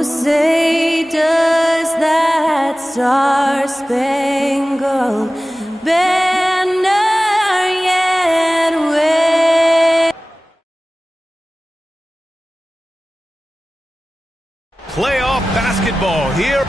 Who say does that star-spangled banner yet wave? Playoff basketball here.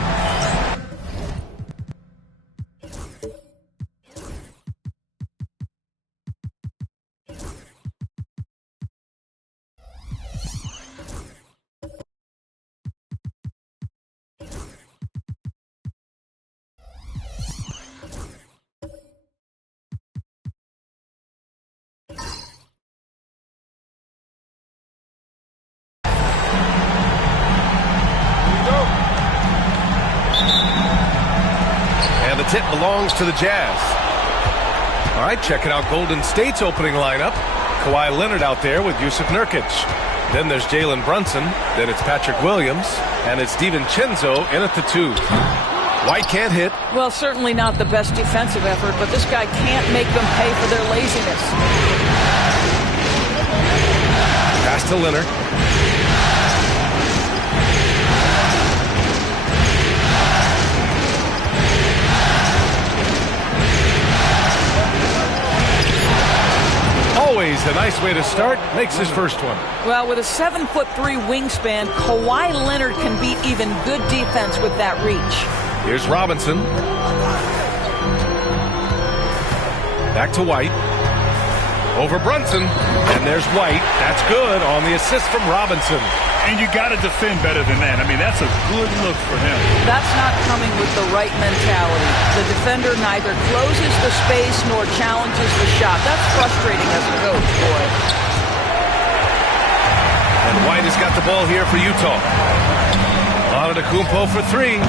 And the tip belongs to the Jazz. All right, checking out Golden State's opening lineup. Kawhi Leonard out there with Yusuf Nurkic. Then there's Jalen Brunson. Then it's Patrick Williams. And it's DiVincenzo in at the 2. White can't hit. Well, certainly not the best defensive effort, but this guy can't make them pay for their laziness. Pass to Leonard. Always a nice way to start. Makes his first one. Well, with a 7'3" wingspan, Kawhi Leonard can beat even good defense with that reach. Here's Robinson. Back to White. Over Brunson. And there's White. That's good on the assist from Robinson. And you got to defend better than that. I mean, that's a good look for him. That's not coming with the right mentality. The defender neither closes the space nor challenges the shot. That's frustrating as a coach, boy. And White has got the ball here for Utah. Antetokounmpo for 3.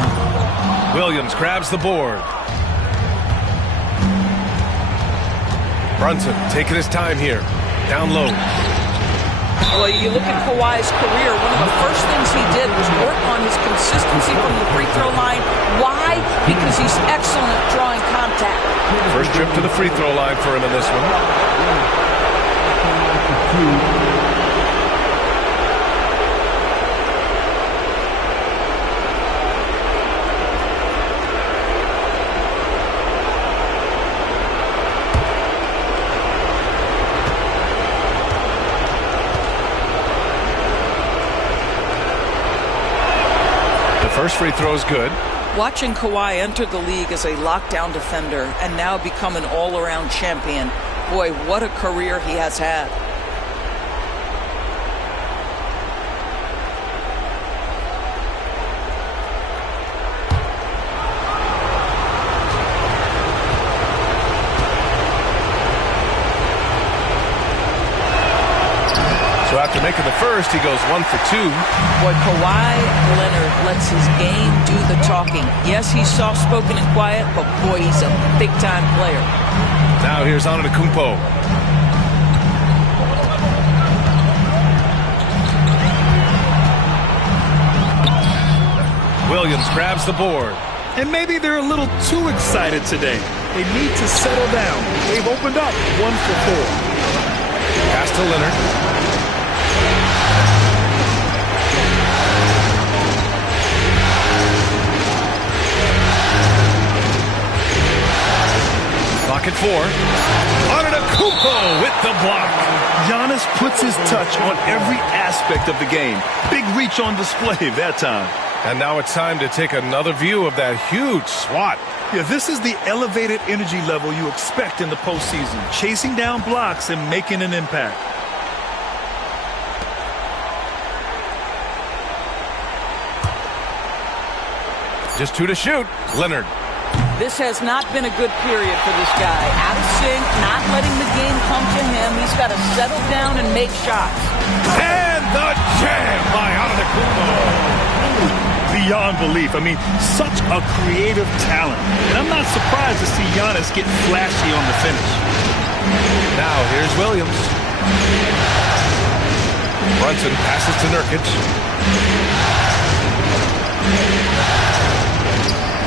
Williams grabs the board. Brunson taking his time here. Down low. Well, you look at Kawhi's career, one of the first things he did was work on his consistency from the free throw line. Why? Because he's excellent at drawing contact. First trip to the free throw line for him in this one. First free throw is good. Watching Kawhi enter the league as a lockdown defender and now become an all-around champion. Boy, what a career he has had. So after making the first, he goes 1 for 2. Boy, Kawhi Leonard lets his game do the talking. Yes, he's soft-spoken and quiet, but boy, he's a big-time player. Now here's Antetokounmpo. Williams grabs the board. And maybe they're a little too excited today. They need to settle down. They've opened up 1 for 4. Pass to Leonard. Clock at 4. Antetokounmpo with the block. Giannis puts his touch on every aspect of the game. Big reach on display that time. And now it's time to take another view of that huge swat. Yeah, this is the elevated energy level you expect in the postseason. Chasing down blocks and making an impact. Just 2 to shoot. Leonard. This has not been a good period for this guy. Out of sync, not letting the game come to him. He's got to settle down and make shots. And the jam by Antetokounmpo. Beyond belief. I mean, such a creative talent. And I'm not surprised to see Giannis get flashy on the finish. Now here's Williams. Brunson passes to Nurkic.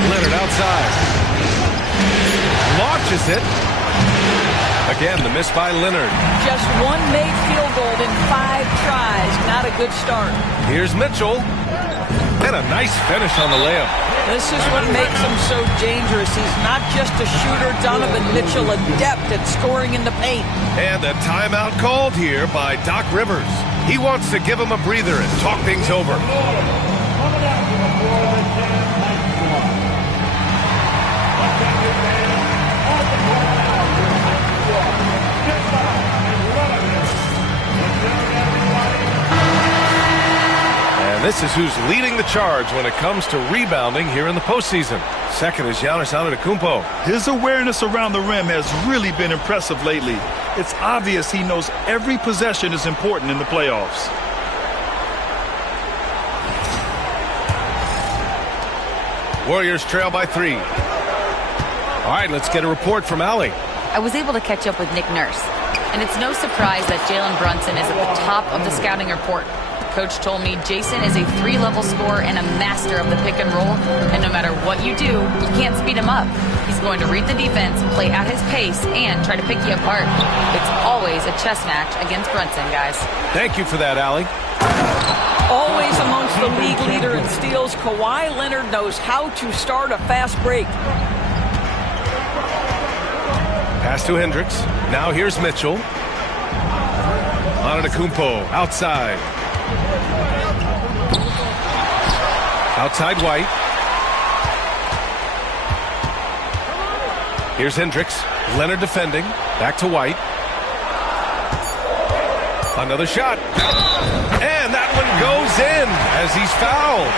Leonard outside. Launches it. Again, the miss by Leonard. Just one made field goal in 5 tries. Not a good start. Here's Mitchell. And a nice finish on the layup. This is what makes him so dangerous. He's not just a shooter. Donovan Mitchell, adept at scoring in the paint. And a timeout called here by Doc Rivers. He wants to give him a breather and talk things over. This is who's leading the charge when it comes to rebounding here in the postseason. Second is Giannis Antetokounmpo. His awareness around the rim has really been impressive lately. It's obvious he knows every possession is important in the playoffs. Warriors trail by 3. All right, let's get a report from Allie. I was able to catch up with Nick Nurse, and it's no surprise that Jalen Brunson is at the top of the scouting report. Coach told me Jason is a 3-level scorer and a master of the pick and roll, and no matter what you do, you can't speed him up. He's going to read the defense, play at his pace, and try to pick you apart. It's always a chess match against Brunson, guys. Thank you for that, Allie. Always amongst the league leader in steals, Kawhi Leonard knows how to start a fast break. Pass to Hendricks. Now here's Mitchell. Antetokounmpo outside. Outside White. Here's Hendricks. Leonard defending. Back to White. Another shot. And that one goes in as he's fouled.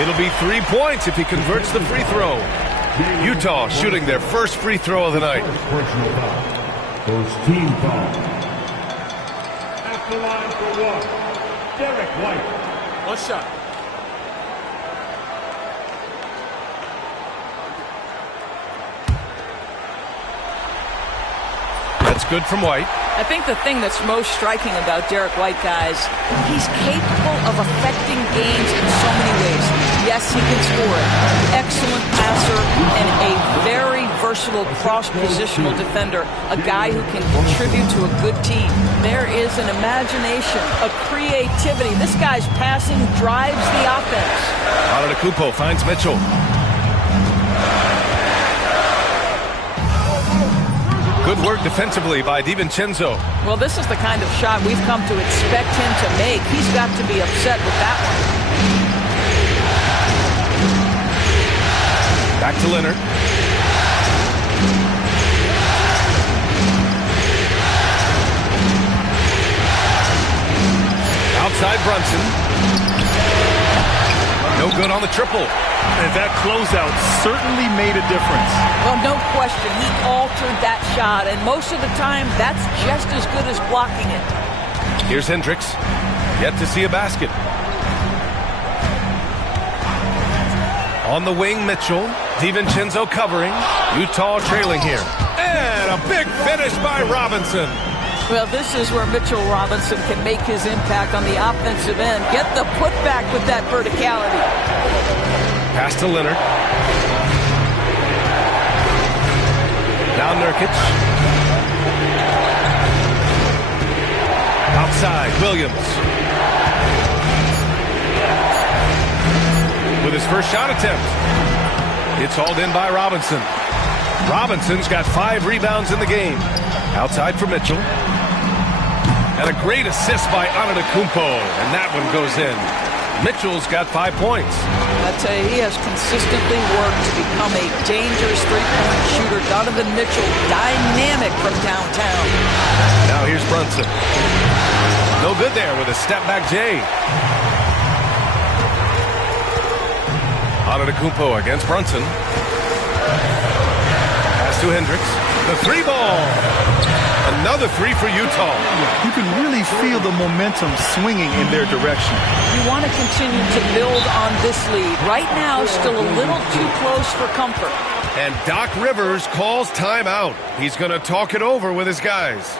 It'll be 3 points if he converts the free throw. Utah shooting their first free throw of the night. Personal foul. First team foul. At the line for one, Derek White. One shot. That's good from White. I think the thing that's most striking about Derek White, guys, he's capable of affecting games in so many ways. Yes, he can score it. Excellent passer and a very versatile cross-positional defender. A guy who can contribute to a good team. There is an imagination, a creativity. This guy's passing drives the offense. Antetokounmpo finds Mitchell. Good work defensively by DiVincenzo. Well, this is the kind of shot we've come to expect him to make. He's got to be upset with that one. Back to Leonard. Outside Brunson. No good on the triple. And that closeout certainly made a difference. Well, no question. He altered that shot, and most of the time, that's just as good as blocking it. Here's Hendricks. Yet to see a basket. On the wing, Mitchell. DiVincenzo covering. Utah trailing here. And a big finish by Robinson. Well, this is where Mitchell Robinson can make his impact on the offensive end. Get the putback with that verticality. Pass to Leonard. Now Nurkic. Outside, Williams. With his first shot attempt. It's hauled in by Robinson. Robinson's got 5 rebounds in the game. Outside for Mitchell. And a great assist by Antetokounmpo. And that one goes in. Mitchell's got 5 points. I tell you, he has consistently worked to become a dangerous three-point shooter. Donovan Mitchell, dynamic from downtown. Now here's Brunson. No good there with a step-back J. Antetokounmpo against Brunson. Pass to Hendricks. The 3-ball. Another 3 for Utah. You can really feel the momentum swinging in their direction. You want to continue to build on this lead. Right now, still a little too close for comfort. And Doc Rivers calls timeout. He's going to talk it over with his guys.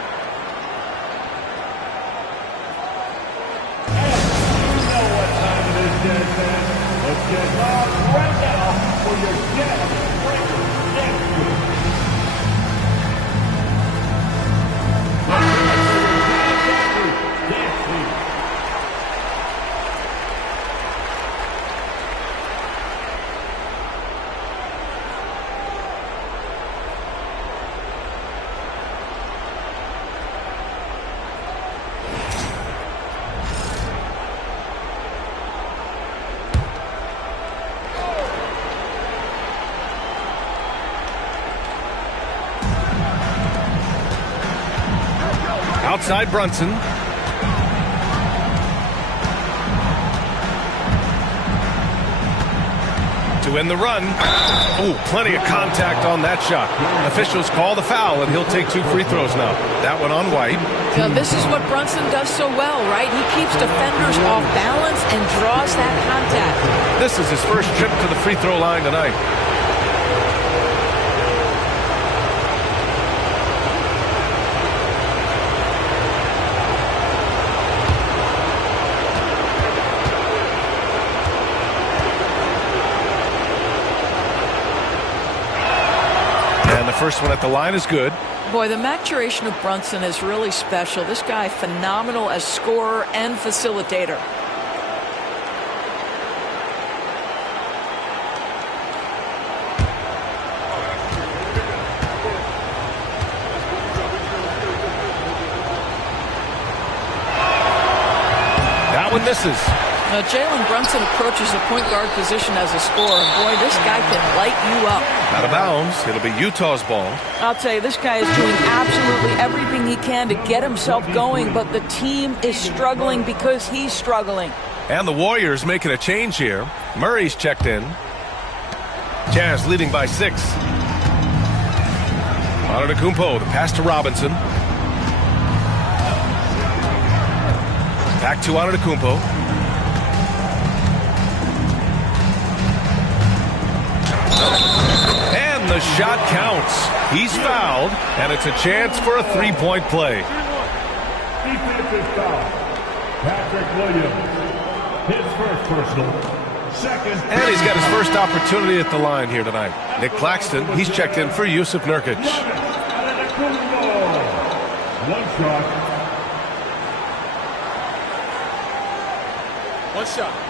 Let's get loud right now for your dance breaker dance group. Outside Brunson. To end the run. Oh, plenty of contact on that shot. Officials call the foul, and he'll take 2 free throws now. That one on White. Now, this is what Brunson does so well, right? He keeps defenders off balance and draws that contact. This is his first trip to the free throw line tonight. First one at the line is good. Boy, the maturation of Brunson is really special. This guy, phenomenal as scorer and facilitator. That one misses. Now, Jalen Brunson approaches the point guard position as a scorer. Boy, this guy can light you up. Out of bounds. It'll be Utah's ball. I'll tell you, this guy is doing absolutely everything he can to get himself going, but the team is struggling because he's struggling. And the Warriors making a change here. Murray's checked in. Jazz leading by 6. Antetokounmpo, the pass to Robinson. Back to Antetokounmpo. And the shot counts. He's fouled, and it's a chance for a 3-point play. Defensive foul. Patrick Williams. His first personal. Second. And he's got his first opportunity at the line here tonight. Nick Claxton, he's checked in for Yusuf Nurkic. One shot. One shot.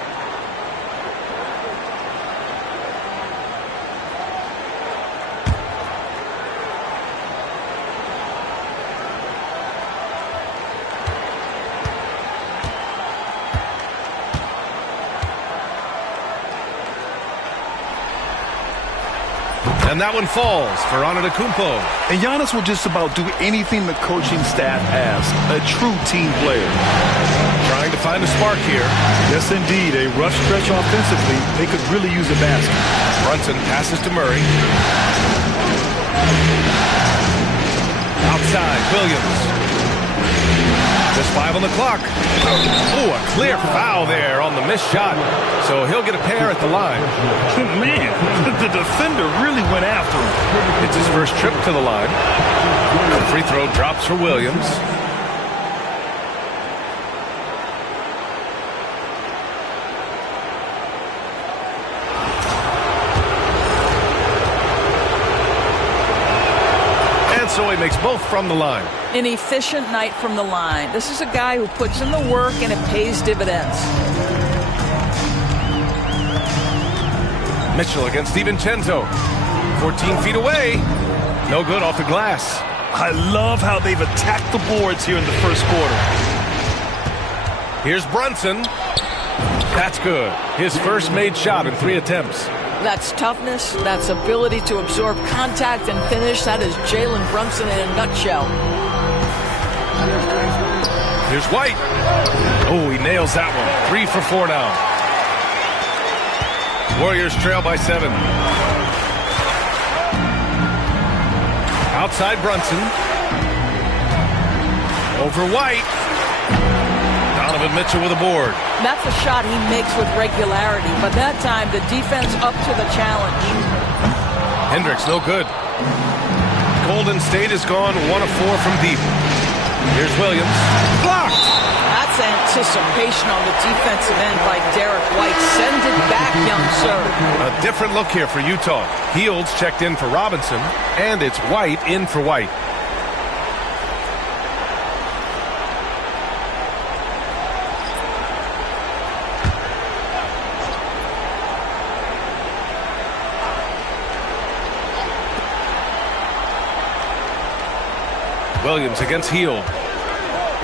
And that one falls for Antetokounmpo. And Giannis will just about do anything the coaching staff asks. A true team player. Trying to find a spark here. Yes, indeed. A rough stretch offensively. They could really use a basket. Brunson passes to Murray. Outside, Williams. Just 5 on the clock. Oh, a clear foul there on the missed shot. So he'll get a pair at the line. Man, the defender really went after him. It's his first trip to the line. The free throw drops for Williams. So he makes both from the line. An efficient night from the line. This is a guy who puts in the work and it pays dividends. Mitchell against DiVincenzo. 14 feet away. No good off the glass. I love how they've attacked the boards here in the first quarter. Here's Brunson. That's good. His first made shot in 3 attempts. That's toughness. That's ability to absorb contact and finish. That is Jalen Brunson in a nutshell. Here's White. Oh, he nails that one. 3 for 4 now. Warriors trail by 7. Outside Brunson. Over White. Donovan Mitchell with a board. That's a shot he makes with regularity, but that time the defense up to the challenge. Hendricks, no good. Golden State has gone 1 of 4 from deep. Here's Williams. Blocked! That's anticipation on the defensive end by Derek White. Send it back, young sir. A different look here for Utah. Fields checked in for Robinson, and it's White in for White. Williams against Hield.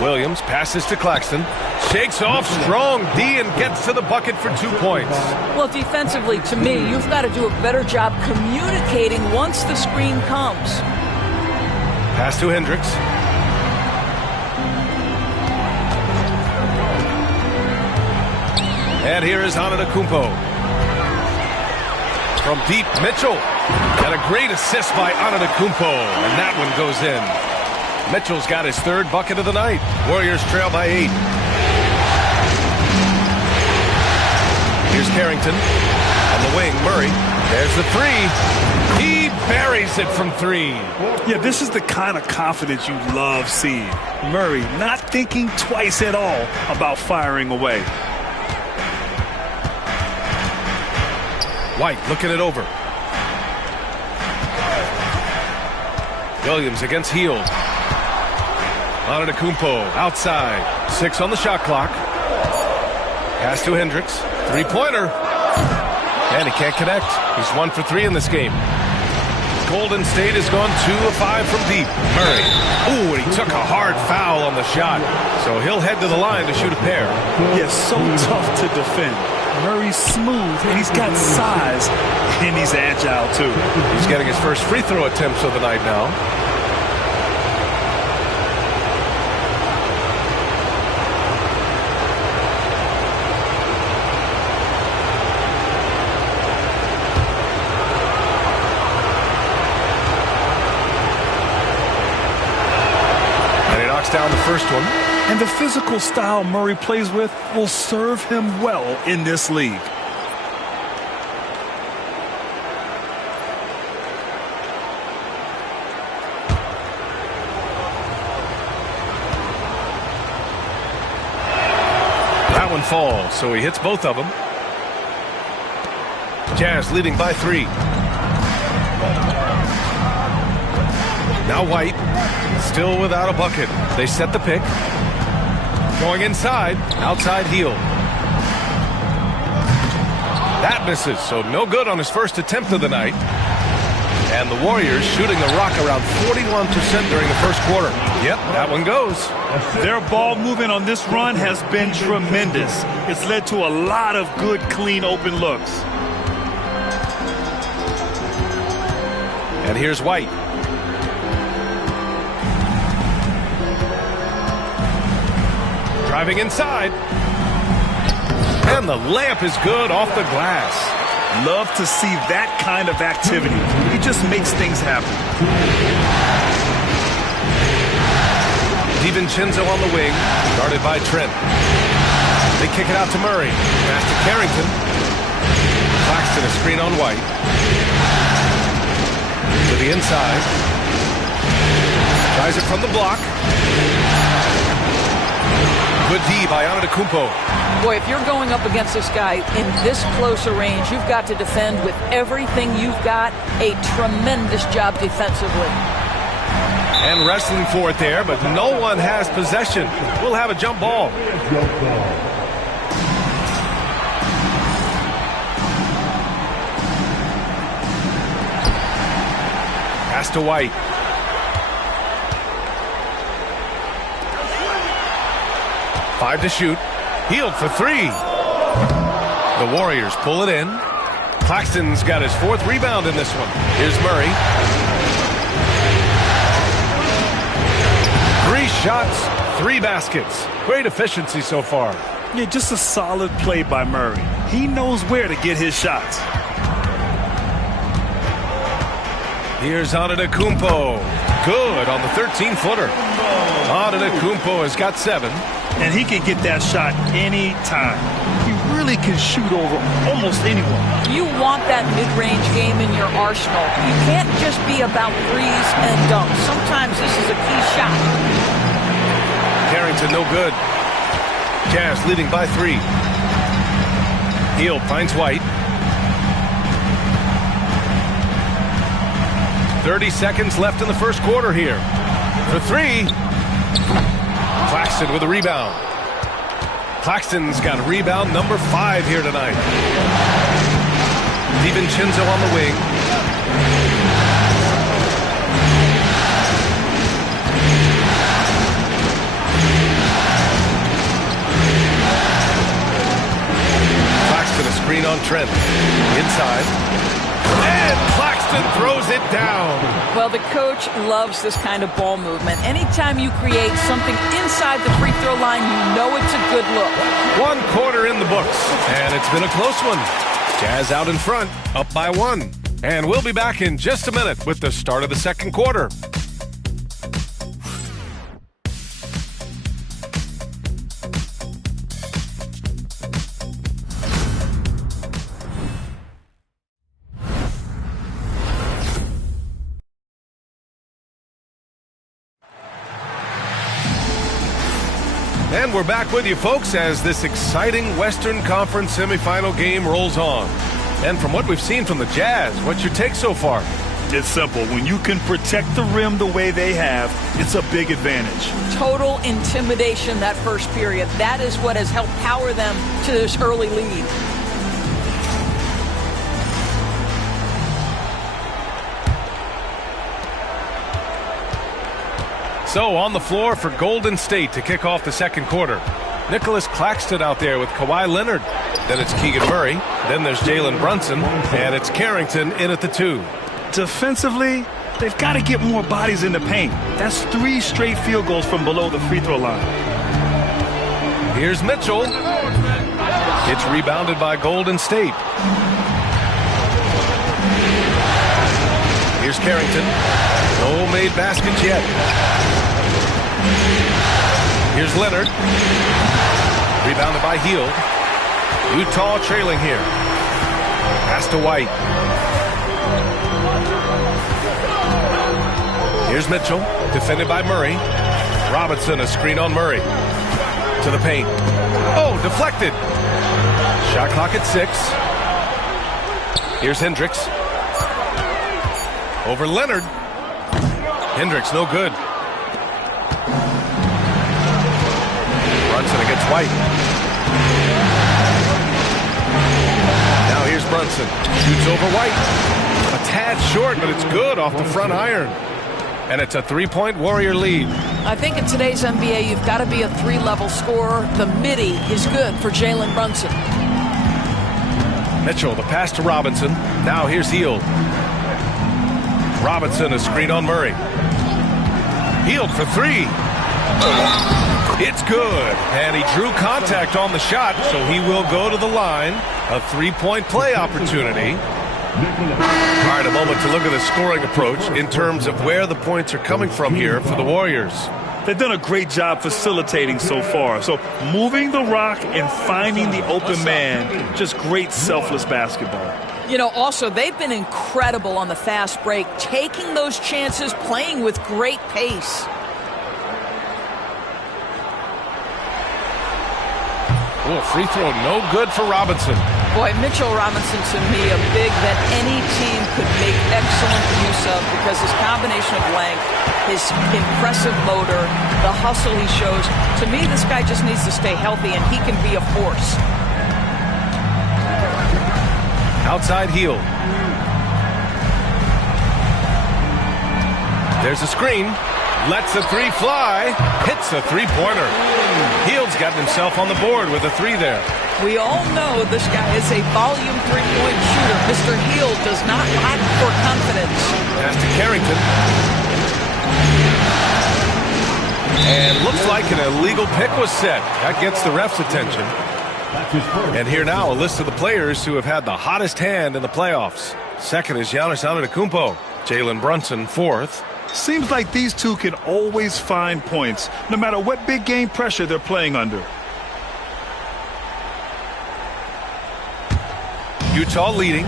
Williams passes to Claxton. Shakes off strong D and gets to the bucket for 2 points. Well, defensively, to me, you've got to do a better job communicating once the screen comes. Pass to Hendricks. And here is Antetokounmpo. From deep, Mitchell. And a great assist by Antetokounmpo. And that one goes in. Mitchell's got his third bucket of the night. Warriors trail by 8. Here's Carrington. On the wing, Murray. There's the three. He buries it from 3. Yeah, this is the kind of confidence you love seeing. Murray not thinking twice at all about firing away. White looking it over. Williams against Hield. Antetokounmpo outside. 6 on the shot clock. Pass to Hendricks. Three-pointer. And he can't connect. He's 1 for 3 in this game. Golden State has gone 2 of 5 from deep. Murray. Ooh, and he took a hard foul on the shot. So he'll head to the line to shoot a pair. Yeah, so tough to defend. Murray's smooth, and he's got size, and he's agile, too. He's getting his first free throw attempts of the night now. Down the first one. And the physical style Murray plays with will serve him well in this league. That one falls, so he hits both of them. Jazz leading by 3. Now White, still without a bucket. They set the pick. Going inside, outside Hield. That misses, so no good on his first attempt of the night. And the Warriors shooting the rock around 41% during the first quarter. Yep, that one goes. Their ball movement on this run has been tremendous. It's led to a lot of good, clean, open looks. And here's White. Driving inside. And the layup is good off the glass. Love to see that kind of activity. He just makes things happen. DiVincenzo on the wing, guarded by Trent. They kick it out to Murray. Pass to Carrington. Claxton a screen on White. To the inside. Tries it from the block. Good D by Antetokounmpo. Boy, if you're going up against this guy in this close a range, you've got to defend with everything you've got. A tremendous job defensively. And wrestling for it there, but no one has possession. We'll have a jump ball. Pass to White. Five to shoot. Hield for 3. The Warriors pull it in. Claxton's got his 4th rebound in this one. Here's Murray. 3 shots, 3 baskets. Great efficiency so far. Yeah, just a solid play by Murray. He knows where to get his shots. Here's Antetokounmpo. Good on the 13-footer. Antetokounmpo has got 7. And he can get that shot anytime. He really can shoot over almost anyone. You want that mid-range game in your arsenal. You can't just be about threes and dunks. Sometimes this is a key shot. Carrington no good. Jazz leading by 3. Hield finds White. 30 seconds left in the first quarter here. For 3. Claxton with a rebound. Claxton's got rebound number 5 here tonight. DiVincenzo on the wing. Claxton a screen on Trent. Inside. And Claxton Boston throws it down. Well, the coach loves this kind of ball movement. Anytime you create something inside the free throw line, you know it's a good look. 1 quarter in the books, and it's been a close one. Jazz out in front, up by 1. And we'll be back in just a minute with the start of the second quarter. And we're back with you, folks, as this exciting Western Conference semifinal game rolls on. And from what we've seen from the Jazz, what's your take so far? It's simple. When you can protect the rim the way they have, it's a big advantage. Total intimidation that first period. That is what has helped power them to this early lead. So on the floor for Golden State to kick off the second quarter. Nicholas Claxton out there with Kawhi Leonard. Then it's Keegan Murray. Then there's Jalen Brunson. And it's Carrington in at the 2. Defensively, they've got to get more bodies in the paint. That's 3 straight field goals from below the free throw line. Here's Mitchell. It's rebounded by Golden State. Here's Carrington. No made baskets yet. Here's Leonard. Rebounded by Hield. Utah trailing here. Pass to White. Here's Mitchell. Defended by Murray. Robinson, a screen on Murray. To the paint. Oh, deflected. Shot clock at 6. Here's Hendricks. Over Leonard. Hendricks, no good. Brunson against White. Now here's Brunson. Shoots over White. A tad short, but it's good off the front iron. And it's a 3-point Warrior lead. I think in today's NBA, you've got to be a 3-level scorer. The midi is good for Jalen Brunson. Mitchell, the pass to Robinson. Now here's Hield. Robinson, a screen on Murray. Hield for 3. It's good. And he drew contact on the shot, so he will go to the line. A 3-point play opportunity. All right, a moment to look at the scoring approach in terms of where the points are coming from here for the Warriors. They've done a great job facilitating so far. So moving the rock and finding the open man, just great selfless basketball. You know, also, they've been incredible on the fast break, taking those chances, playing with great pace. Oh, free throw no good for Robinson. Boy, Mitchell Robinson, to me, a big that any team could make excellent use of because his combination of length, his impressive motor, the hustle he shows. To me, this guy just needs to stay healthy, and he can be a force. Outside Hield. There's a screen. Lets the 3 fly. Hits a 3-pointer. Hield's gotten himself on the board with a 3 there. We all know this guy is a volume 3-point shooter. Mr. Hield does not lack for confidence. Pass to Carrington. And looks like an illegal pick was set. That gets the ref's attention. And here now, a list of the players who have had the hottest hand in the playoffs. Second is Giannis Antetokounmpo. Jalen Brunson, 4th. Seems like these two can always find points, no matter what big game pressure they're playing under. Utah leading.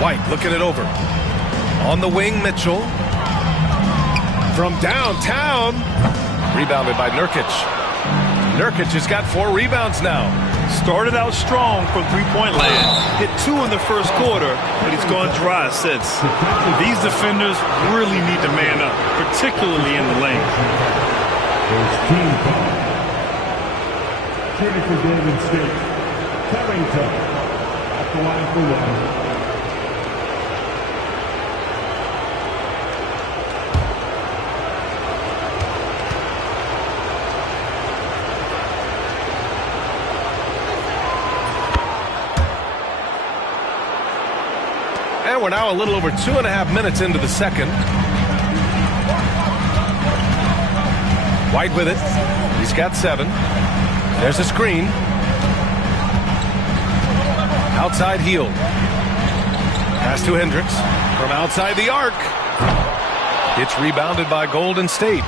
White looking it over. On the wing, Mitchell. From downtown. Rebounded by Nurkic. Nurkic has got 4 rebounds now. Started out strong from three-point land. Hit 2 in the first quarter, but he's gone dry since. These defenders really need to man up, particularly in the lane. There's team foul. Shooting for Golden State. Carrington at the line for 1. we're now a little over 2.5 minutes into the second. White with it. He's got 7. There's a screen. Outside heel. Pass to Hendricks. From outside the arc. It's rebounded by Golden State.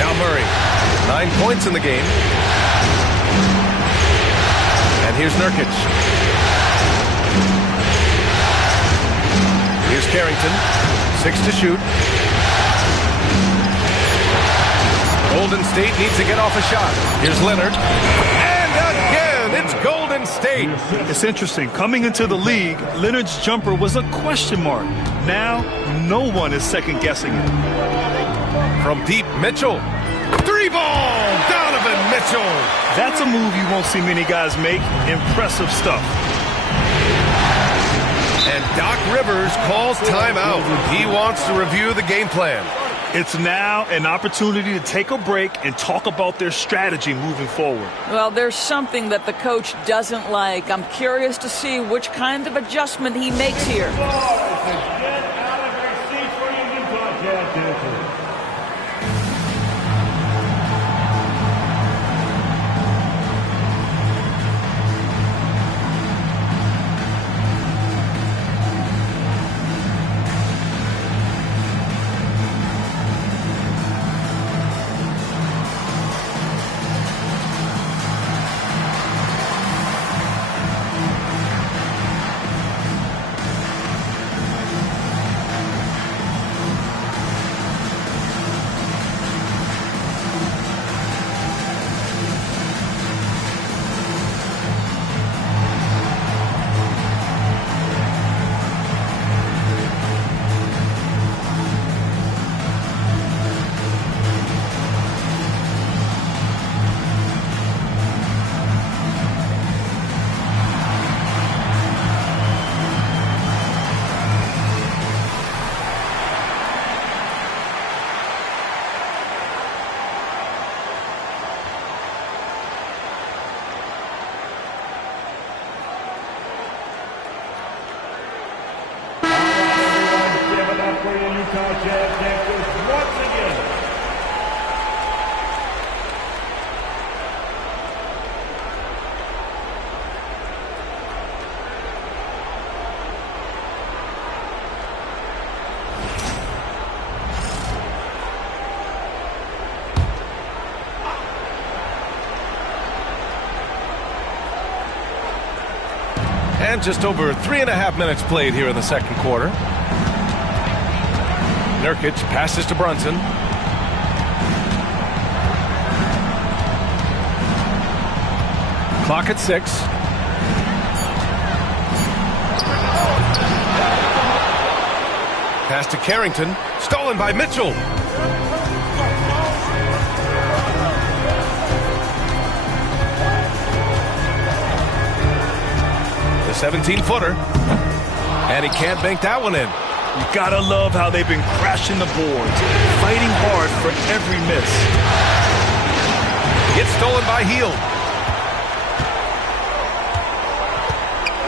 Now Murray. 9 points in the game. And here's Nurkic. Here's Carrington. 6 to shoot. Golden State needs to get off a shot. Here's Leonard. And again, it's Golden State. It's interesting. Coming into the league, Leonard's jumper was a question mark. Now, no one is second-guessing it. From deep, Mitchell. 3-ball! Donovan Mitchell! That's a move you won't see many guys make. Impressive stuff. And Doc Rivers calls timeout. He wants to review the game plan. It's now an opportunity to take a break and talk about their strategy moving forward. Well, there's something that the coach doesn't like. I'm curious to see which kind of adjustment he makes here. Get out of your seats for your Utah Jazz dancers. For your Utah Jazz dancers once again. And just over 3.5 minutes played here in the second quarter. Nurkic passes to Brunson. Clock at 6. Pass to Carrington. Stolen by Mitchell. The 17-footer. And he can't bank that one in. You gotta love how they've been crashing the boards, fighting hard for every miss. Gets stolen by Heel.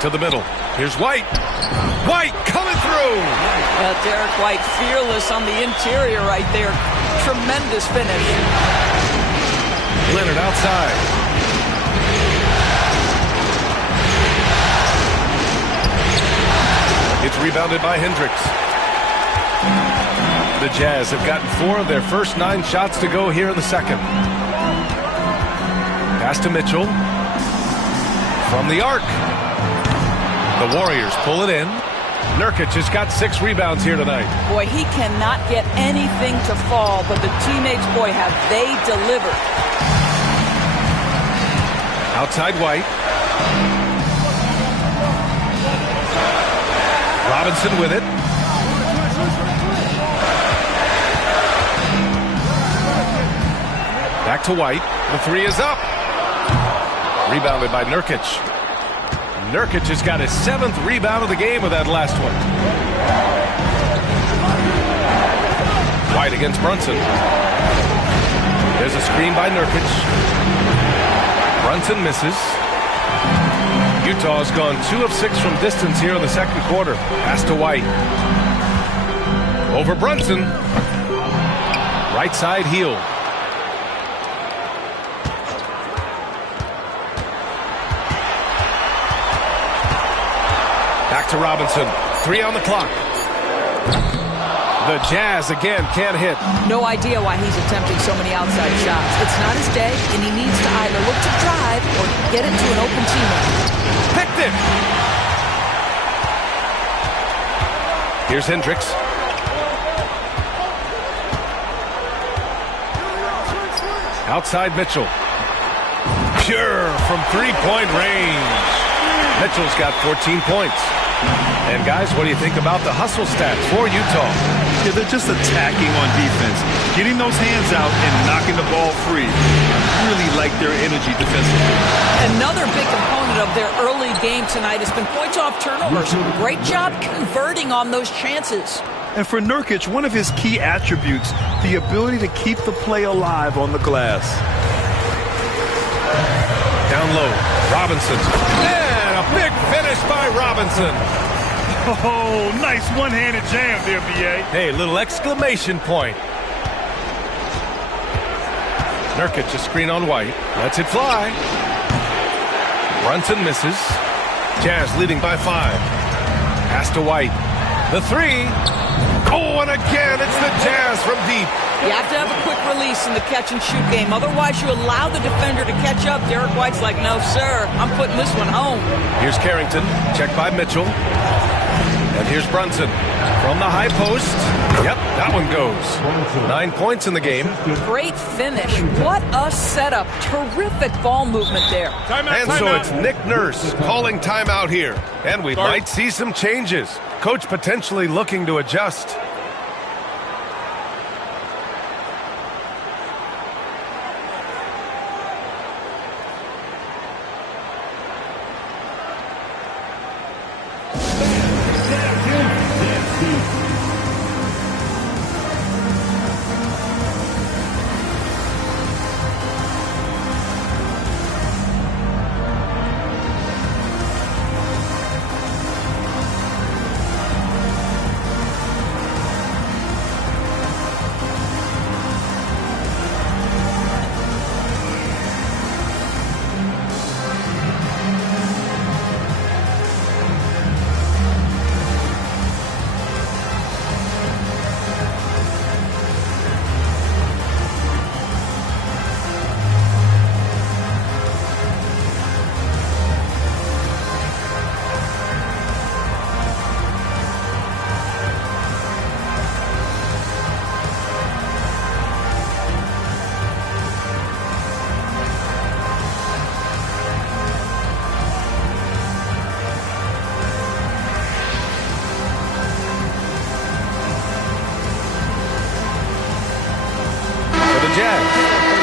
To the middle. Here's White. White coming through. Derek White fearless on the interior right there. Tremendous finish. Leonard outside. It's rebounded by Hendricks. The Jazz have gotten 4 of their first 9 shots to go here in the second. Pass to Mitchell. From the arc. The Warriors pull it in. Nurkic has got 6 rebounds here tonight. Boy, he cannot get anything to fall, but the teammates, boy, have they delivered. Outside White. Robinson with it. Back to White. The 3 is up. Rebounded by Nurkic. Nurkic has got his 7th rebound of the game with that last one. White against Brunson. There's a screen by Nurkic. Brunson misses. Utah's gone 2 of 6 from distance here in the second quarter. Pass to White. Over Brunson. Right side heel. Back to Robinson. 3 on the clock. The Jazz again can't hit. No idea why he's attempting so many outside shots. It's not his day, and he needs to either look to drive or get it to an open teammate. Picked it. Here's Hendricks. Outside Mitchell. Pure from three-point range. Mitchell's got 14 points. And guys, what do you think about the hustle stats for Utah? Yeah, they're just attacking on defense. Getting those hands out and knocking the ball free. Really like their energy defensively. Another big component of their early game tonight has been points off turnovers. Great job converting on those chances. And for Nurkic, one of his key attributes, the ability to keep the play alive on the glass. Down low, Robinson. And a big finish by Robinson. Oh, nice one-handed jam there, B.A. Hey, little exclamation point. Nurkic a screen on White. Lets it fly. Brunson misses. Jazz leading by 5. Pass to White. The 3. Oh, and again, it's the Jazz from deep. You have to have a quick release in the catch-and-shoot game. Otherwise, you allow the defender to catch up. Derek White's like, no, sir, I'm putting this one home. Here's Carrington, checked by Mitchell. And here's Brunson from the high post. Yep, that one goes. 9 points in the game. Great finish. What a setup. Terrific ball movement there. And so it's Nick Nurse calling timeout here. And we might see some changes. Coach potentially looking to adjust.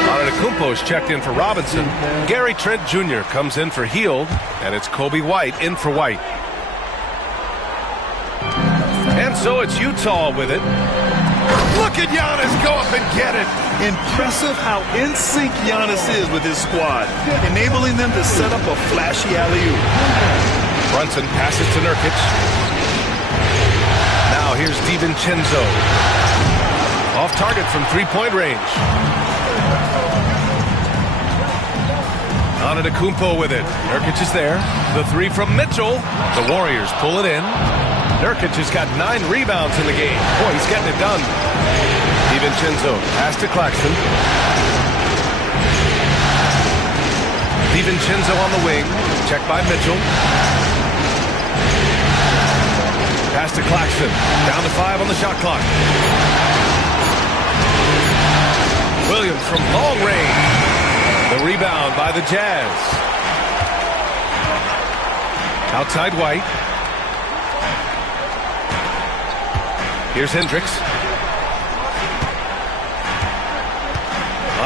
Antetokounmpo's checked in for Robinson. Gary Trent Jr. comes in for Hield, and it's Kobe White in for White. And so it's Utah with it. Look at Giannis go up and get it. Impressive how in sync Giannis is with his squad, enabling them to set up a flashy alley-oop. Brunson passes to Nurkic. Now here's DiVincenzo. Off target from three-point range. Antetokounmpo with it. Nurkic is there. The 3 from Mitchell. The Warriors pull it in. Nurkic has got 9 rebounds in the game. Boy, he's getting it done. DiVincenzo pass to Claxton. DiVincenzo on the wing. Checked by Mitchell. Pass to Claxton. Down to 5 on the shot clock. Williams from long range. The rebound by the Jazz. Outside White. Here's Hendricks.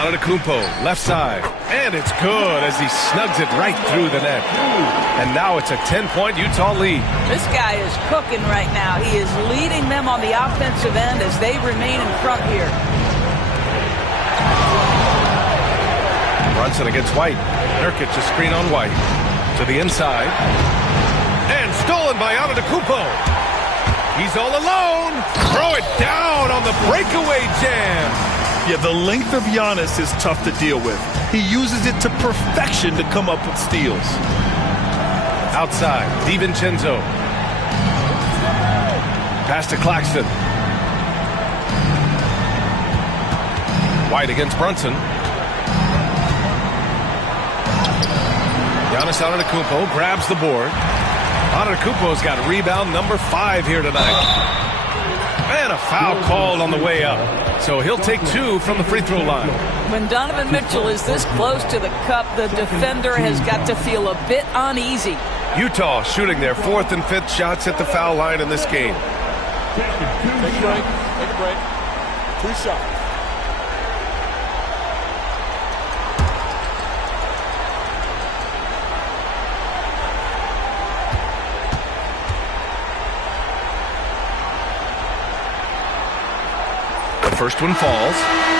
Antetokounmpo, left side. And it's good as he snugs it right through the net. And now it's a 10-point Utah lead. This guy is cooking right now. He is leading them on the offensive end as they remain in front here. Brunson against White. Nurkic a screen on White. To the inside. And stolen by Antetokounmpo. He's all alone. Throw it down on the breakaway jam. Yeah, the length of Giannis is tough to deal with. He uses it to perfection to come up with steals. Outside, DiVincenzo. Pass to Claxton. White against Brunson. Giannis Antetokounmpo grabs the board. Antetokounmpo's got rebound number 5 here tonight. And a foul called on the way up. So he'll take 2 from the free throw line. When Donovan Mitchell is this close to the cup, the defender has got to feel a bit uneasy. Utah shooting their 4th and 5th shots at the foul line in this game. Take a break. Take a break. 2 shots. First one falls.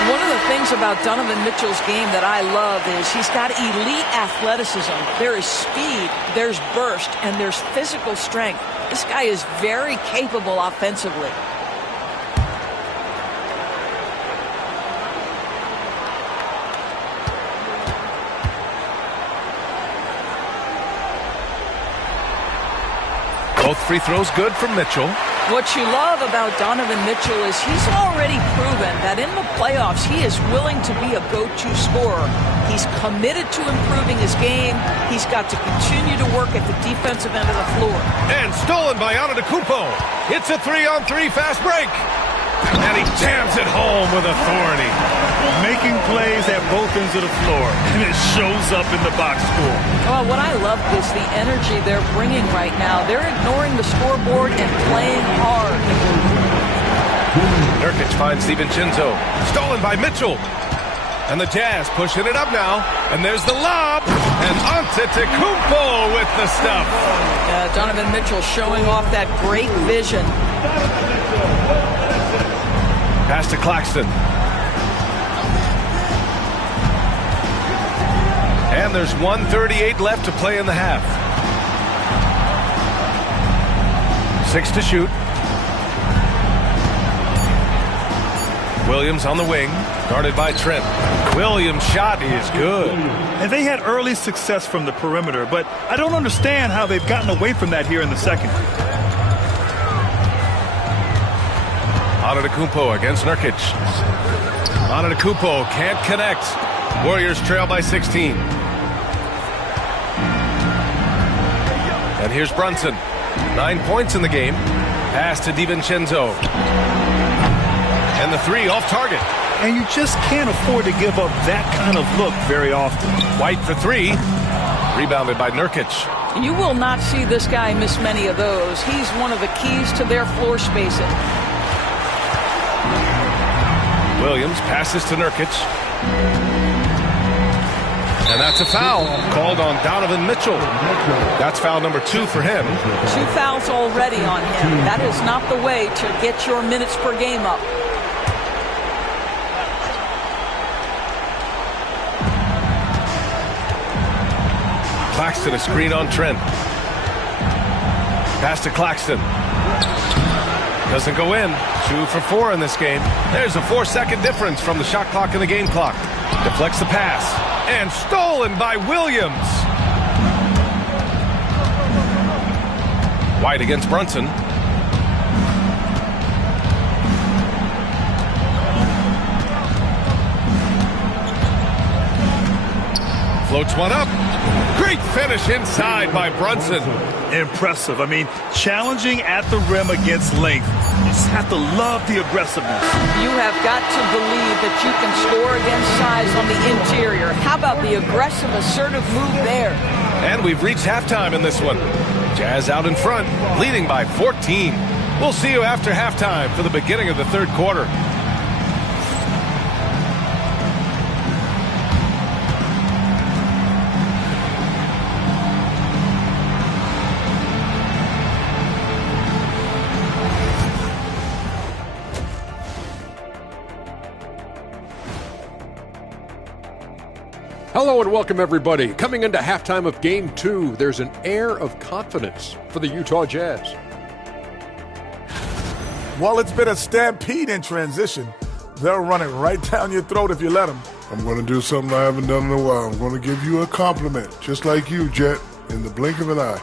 One of the things about Donovan Mitchell's game that I love is he's got elite athleticism. There is speed, there's burst, and there's physical strength. This guy is very capable offensively. Both free throws good from Mitchell. What you love about Donovan Mitchell is he's already proven that in the playoffs he is willing to be a go-to scorer. He's committed to improving his game. He's got to continue to work at the defensive end of the floor. And stolen by Antetokounmpo. It's a 3-on-3 fast break. And he jams it home with authority. Making plays at both ends of the floor, and it shows up in the box score. Well, what I love is the energy they're bringing right now. They're ignoring the scoreboard and playing hard. Nurkic finds DiVincenzo. Stolen by Mitchell. And the Jazz pushing it up now. And there's the lob. And Antetokounmpo with the stuff. Donovan Mitchell showing off that great vision. Pass to Claxton. And there's 1:38 left to play in the half. 6 to shoot. Williams on the wing, guarded by Trent. Williams' shot is good. And they had early success from the perimeter, but I don't understand how they've gotten away from that here in the second. Antetokounmpo against Nurkic. Antetokounmpo can't connect. Warriors trail by 16. And here's Brunson. 9 points in the game. Pass to DiVincenzo. And the 3 off target. And you just can't afford to give up that kind of look very often. White for 3. Rebounded by Nurkic. You will not see this guy miss many of those. He's one of the keys to their floor spacing. Williams passes to Nurkic. And that's a foul called on Donovan Mitchell. That's foul number 2 for him. 2 fouls already on him. That is not the way to get your minutes per game up. Claxton, a screen on Trent. Pass to Claxton. Doesn't go in. 2 for 4 in this game. There's a 4-second difference from the shot clock and the game clock. Deflects the pass. And stolen by Williams. White against Brunson. Floats one up. Great finish inside by Brunson. Impressive. I mean, challenging at the rim against length. You just have to love the aggressiveness. You have got to believe that you can score against size on the interior. How about the aggressive, assertive move there? And we've reached halftime in this one. Jazz out in front, leading by 14. We'll see you after halftime for the beginning of the third quarter. Hello and welcome, everybody. Coming into halftime of Game 2, there's an air of confidence for the Utah Jazz. Well, it's been a stampede in transition. They'll run it right down your throat if you let them. I'm going to do something I haven't done in a while. I'm going to give you a compliment, just like you, Jet, in the blink of an eye.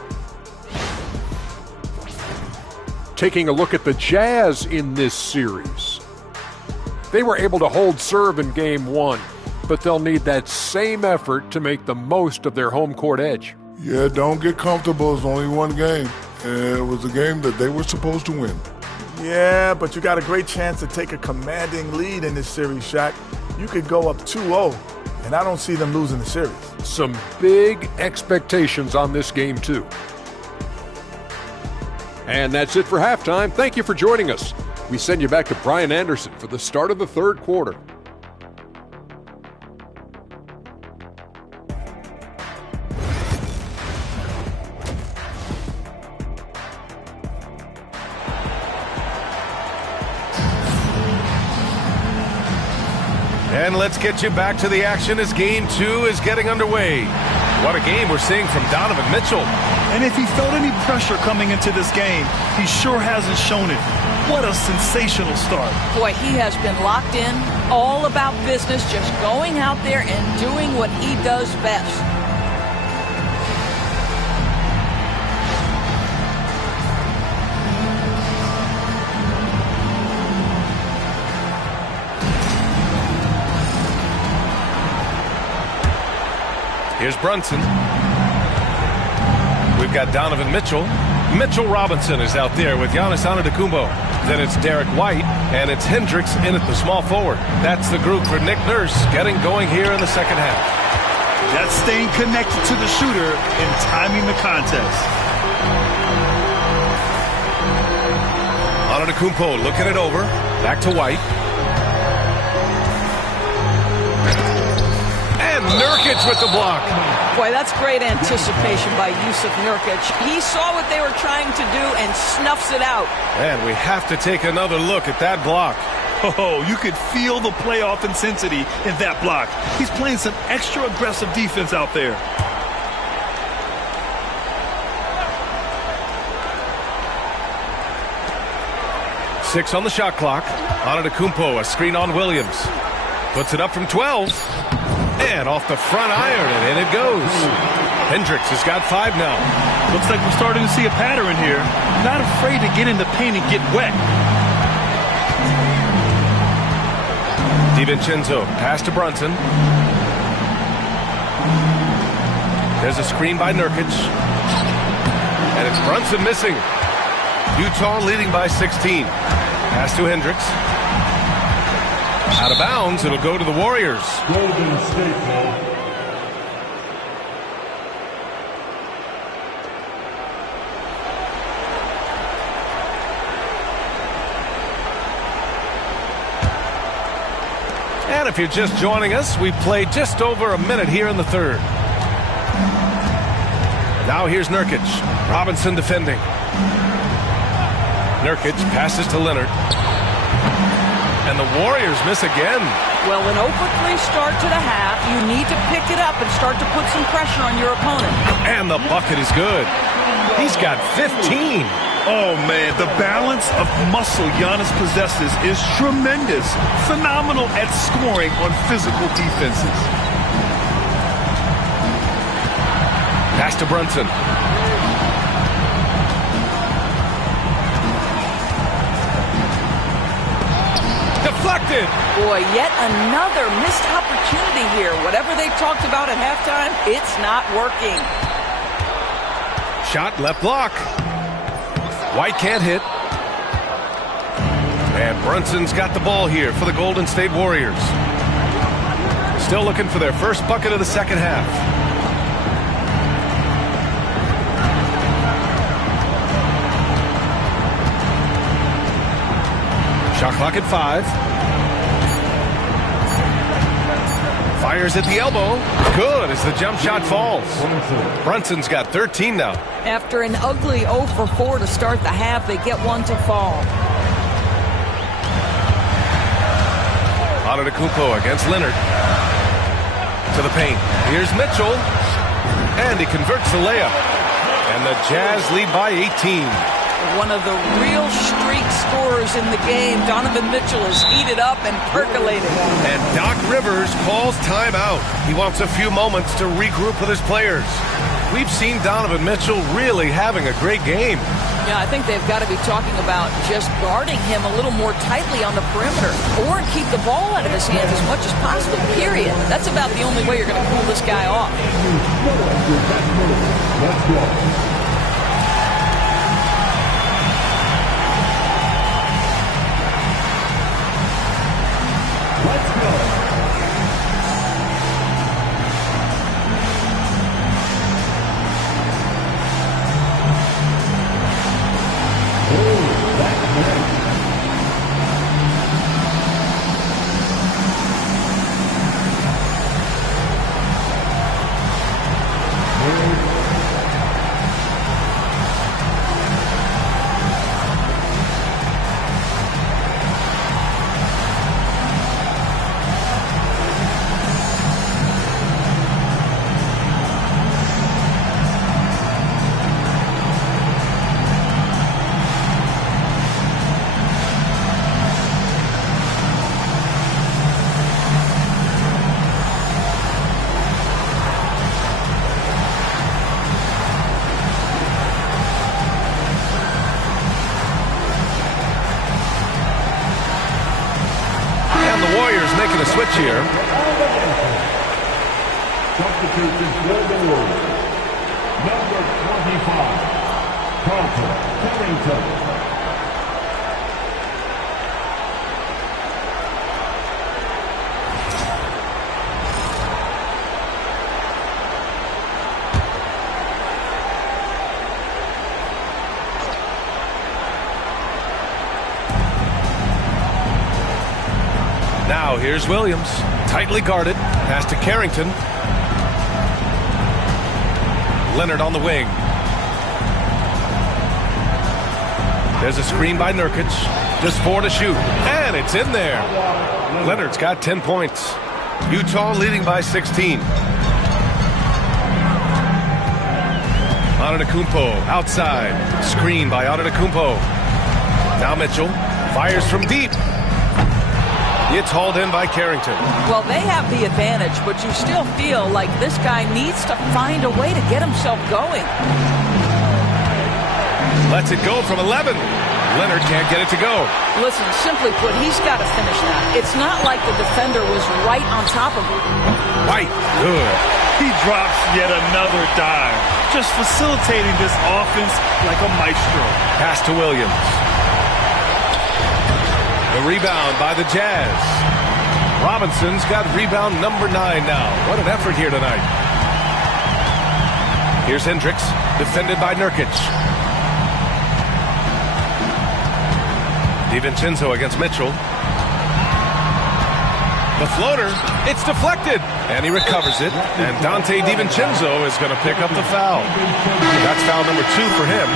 Taking a look at the Jazz in this series. They were able to hold serve in Game 1, but they'll need that same effort to make the most of their home court edge. Yeah, don't get comfortable. It's only one game, and it was a game that they were supposed to win. Yeah, but you got a great chance to take a commanding lead in this series, Shaq. You could go up 2-0, and I don't see them losing the series. Some big expectations on this game, too. And that's it for halftime. Thank you for joining us. We send you back to Brian Anderson for the start of the third quarter. And let's get you back to the action as Game 2 is getting underway. What a game we're seeing from Donovan Mitchell. And if he felt any pressure coming into this game, he sure hasn't shown it. What a sensational start. Boy, he has been locked in, all about business, just going out there and doing what he does best. Here's Brunson. We've got Donovan Mitchell. Mitchell Robinson is out there with Giannis Antetokounmpo. Then it's Derek White, and it's Hendricks in at the small forward. That's the group for Nick Nurse getting going here in the second half. That's staying connected to the shooter and timing the contest. Antetokounmpo looking it over. Back to White. Nurkic with the block. Boy, that's great anticipation by Jusuf Nurkic. He saw what they were trying to do and snuffs it out. And we have to take another look at that block. Oh, you could feel the playoff intensity in that block. He's playing some extra aggressive defense out there. Six on the shot clock. Antetokounmpo, a screen on Williams. Puts it up from 12. And off the front iron, and in it goes. Hendricks has got 5 now. Looks like we're starting to see a pattern here. Not afraid to get in the paint and get wet. DiVincenzo, pass to Brunson. There's a screen by Nurkic. And it's Brunson missing. Utah leading by 16. Pass to Hendricks. Out of bounds, it'll go to the Warriors. Golden State ball. And if you're just joining us, we played just over a minute here in the third. Now here's Nurkic. Robinson defending. Nurkic passes to Leonard. And the Warriors miss again. Well, an 0-for-3 start to the half. You need to pick it up and start to put some pressure on your opponent. And the bucket is good. He's got 15. Oh, man, the balance of muscle Giannis possesses is tremendous. Phenomenal at scoring on physical defenses. Pass to Brunson. Deflected. Boy, yet another missed opportunity here. Whatever they talked about at halftime, it's not working. Shot left block. White can't hit. And Brunson's got the ball here for the Golden State Warriors. Still looking for their first bucket of the second half. Shot clock at 5. Fires at the elbow. Good as the jump shot falls. Brunson's got 13 now. After an ugly 0-for-4 to start the half, they get one to fall. Antetokounmpo against Leonard. To the paint. Here's Mitchell. And he converts the layup. And the Jazz lead by 18. One of the real streak scorers in the game. Donovan Mitchell is heated up and percolating. And Doc Rivers calls timeout. He wants a few moments to regroup with his players. We've seen Donovan Mitchell really having a great game. Yeah, I think they've got to be talking about just guarding him a little more tightly on the perimeter or keep the ball out of his hands as much as possible, period. That's about the only way you're going to cool this guy off. Let's go. Making a switch here. Substitution for the Warriors. Number 25, Carrington. Now here's Williams, tightly guarded, pass to Carrington. Leonard on the wing. There's a screen by Nurkic, just 4 to shoot, and it's in there. Leonard's got 10 points. Utah leading by 16. Antetokounmpo outside, screen by Antetokounmpo. Now Mitchell fires from deep. It's hauled in by Carrington. Well, they have the advantage, but you still feel like this guy needs to find a way to get himself going. Lets it go from 11. Leonard can't get it to go. Listen, simply put, he's got to finish that. It's not like the defender was right on top of him. White, good. He drops yet another dive, just facilitating this offense like a maestro. Pass to Williams. The rebound by the Jazz. Robinson's got rebound number 9 now. What an effort here tonight. Here's Hendricks, defended by Nurkic. DiVincenzo against Mitchell. The floater, it's deflected, and he recovers it. And Dante DiVincenzo is going to pick up the foul. That's foul number 2 for him.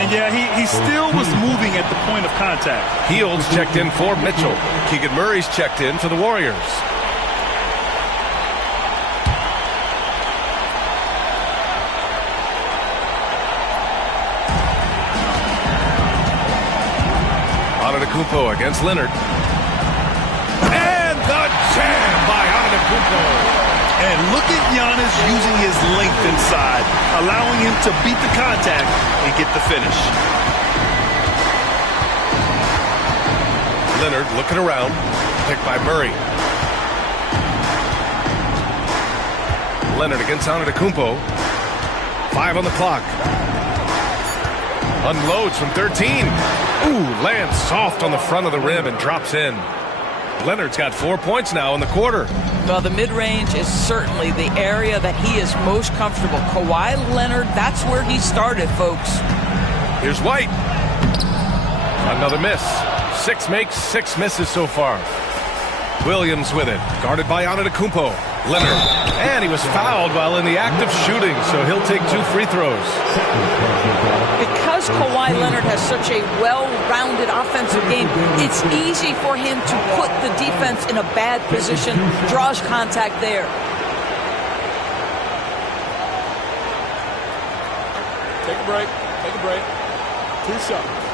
And yeah, he still was moving at the point of contact. Heald's checked in for Mitchell. Keegan Murray's checked in for the Warriors. Antetokounmpo against Leonard. And the jam by Antetokounmpo. And look at Giannis using his length inside, allowing him to beat the contact and get the finish. Leonard looking around, picked by Murray. Leonard against Antetokounmpo. 5 on the clock. Unloads from 13. Ooh, lands soft on the front of the rim and drops in. Leonard's got 4 points now in the quarter. Well, the mid-range is certainly the area that he is most comfortable. Kawhi Leonard, that's where he started, folks. Here's White. Another miss. 6 makes, 6 misses so far. Williams with it, guarded by Antetokounmpo. Leonard, and he was fouled while in the act of shooting, so he'll take 2 free throws. Because Kawhi Leonard has such a well-rounded offensive game, it's easy for him to put the defense in a bad position, draws contact there. Take a break. Take a break. 2 shots.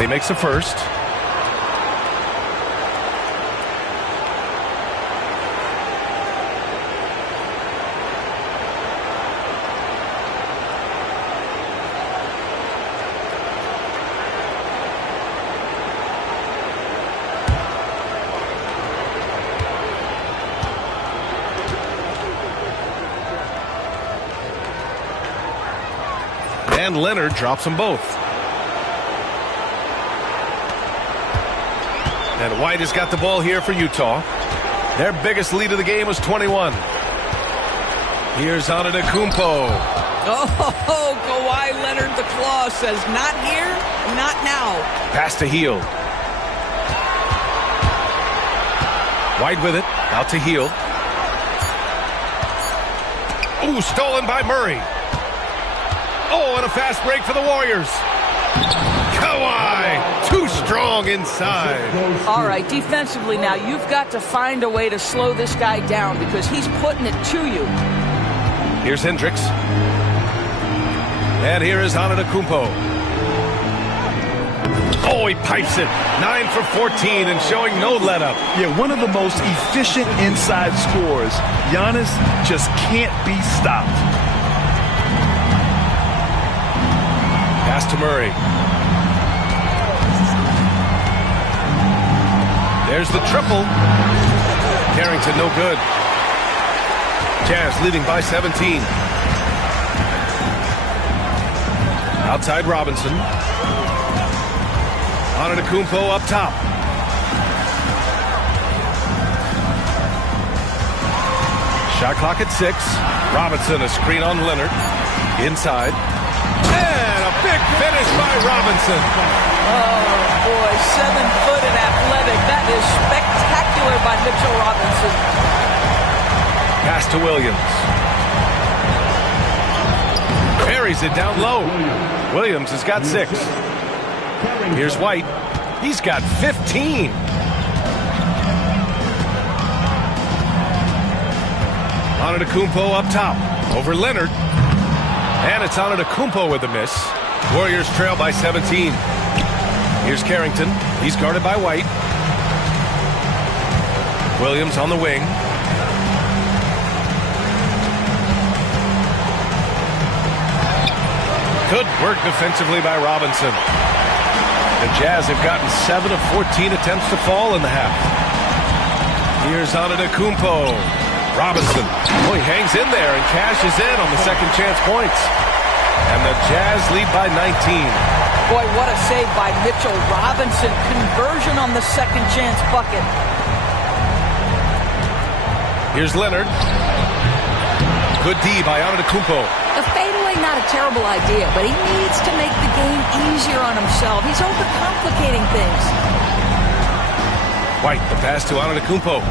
He makes the first. And Leonard drops them both. And White has got the ball here for Utah. Their biggest lead of the game was 21. Here's Antetokounmpo. Oh, Kawhi Leonard, the claw says, not here, not now. Pass to Hield. White with it, out to Hield. Ooh, stolen by Murray. Oh, and a fast break for the Warriors. Kawhi, too strong inside. All right, defensively now, you've got to find a way to slow this guy down because he's putting it to you. Here's Hendricks. And here is Antetokounmpo. Oh, he pipes it. 9 for 14 and showing no let-up. Yeah, one of the most efficient inside scorers. Giannis just can't be stopped. Pass to Murray. There's the triple. Carrington no good. Jazz leading by 17. Outside Robinson. Antetokounmpo up top. Shot clock at 6. Robinson a screen on Leonard. Inside. And a big finish by Robinson. Oh, boy, 7 foot and athletic. That is spectacular by Mitchell Robinson. Pass to Williams. Buries it down low. Williams has got 6. Here's White. He's got 15. Antetokounmpo up top. Over Leonard. And it's Antetokounmpo with a miss. Warriors trail by 17. Here's Carrington. He's guarded by White. Williams on the wing. Good work defensively by Robinson. The Jazz have gotten 7 of 14 attempts to fall in the half. Here's Antetokounmpo. Robinson. Oh, he hangs in there and cashes in on the second chance points. And the Jazz lead by 19. Boy, what a save by Mitchell Robinson. Conversion on the second chance bucket. Here's Leonard. Good D by Antetokounmpo. A fadeaway, not a terrible idea, but he needs to make the game easier on himself. He's overcomplicating things. White, the pass to Antetokounmpo.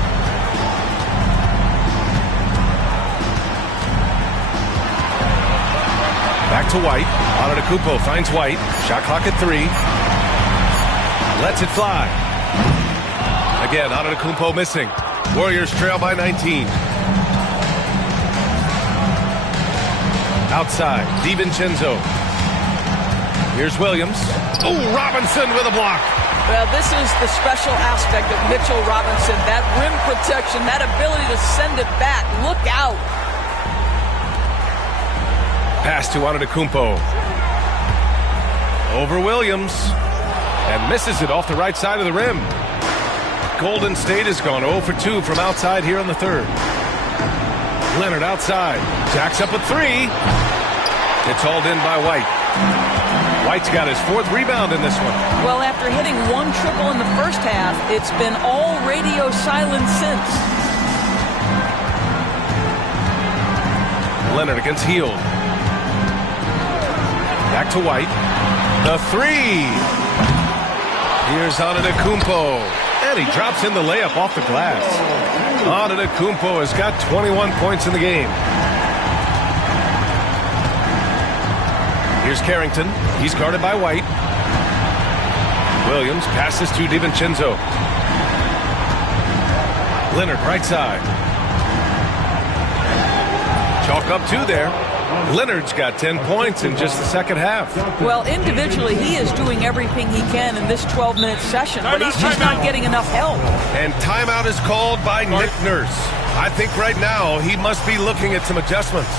Back to White. Antetokounmpo finds White. Shot clock at 3. Lets it fly. Again, Antetokounmpo missing. Warriors trail by 19. Outside, DiVincenzo. Here's Williams. Oh, Robinson with a block. Well, this is the special aspect of Mitchell Robinson. That rim protection, that ability to send it back. Look out. Pass to Antetokounmpo. Over Williams. And misses it off the right side of the rim. Golden State has gone 0 for 2 from outside here in the third. Leonard outside. Jacks up a 3. It's hauled in by White. White's got his 4th rebound in this one. Well, after hitting 1 triple in the first half, it's been all radio silence since. Leonard against Hield. Back to White. The 3. Here's Antetokounmpo. And he drops in the layup off the glass. Antetokounmpo has got 21 points in the game. Here's Carrington. He's guarded by White. Williams passes to DiVincenzo. Leonard, right side. Chalk up 2 there. Leonard's got 10 points in just the second half. Well, individually, he is doing everything he can in this 12-minute session, but he's just not getting enough help. And timeout is called by Nick Nurse. I think right now he must be looking at some adjustments.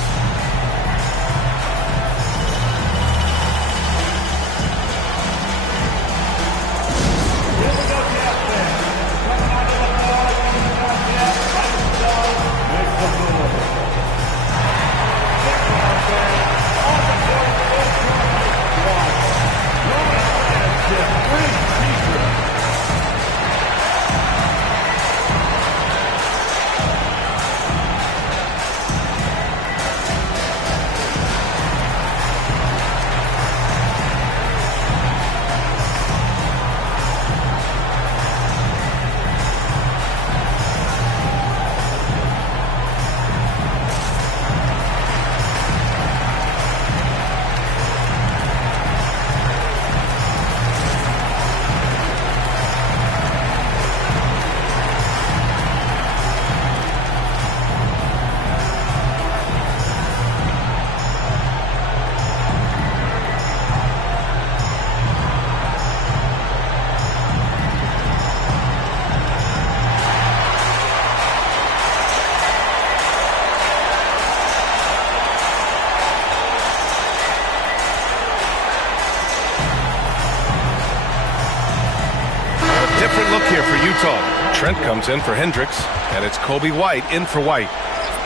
Look here for Utah. Trent comes in for Hendricks, and it's Kobe White in for White.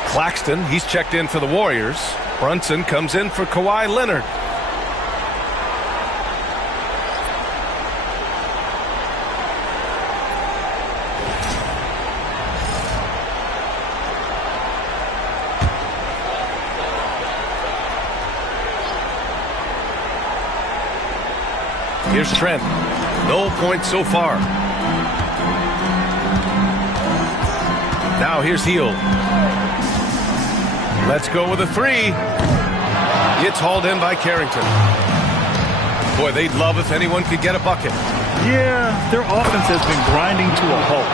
Claxton, he's checked in for the Warriors. Brunson comes in for Kawhi Leonard. Here's Trent. No points so far. Now here's Heel. Let's go with a 3. It's hauled in by Carrington. Boy, they'd love if anyone could get a bucket. Yeah, their offense has been grinding to a halt.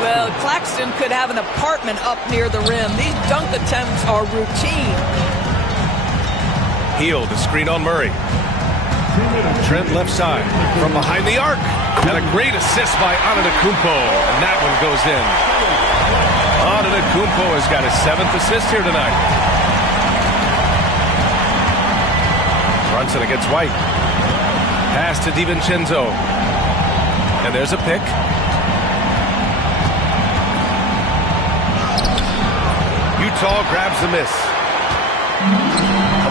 Well, Claxton could have an apartment up near the rim. These dunk attempts are routine. Heel to screen on Murray. Trent left side from behind the arc. And a great assist by Antetokounmpo. And that one goes in. Antetokounmpo has got his 7th assist here tonight. Brunson against White. Pass to DiVincenzo. And there's a pick. Utah grabs the miss.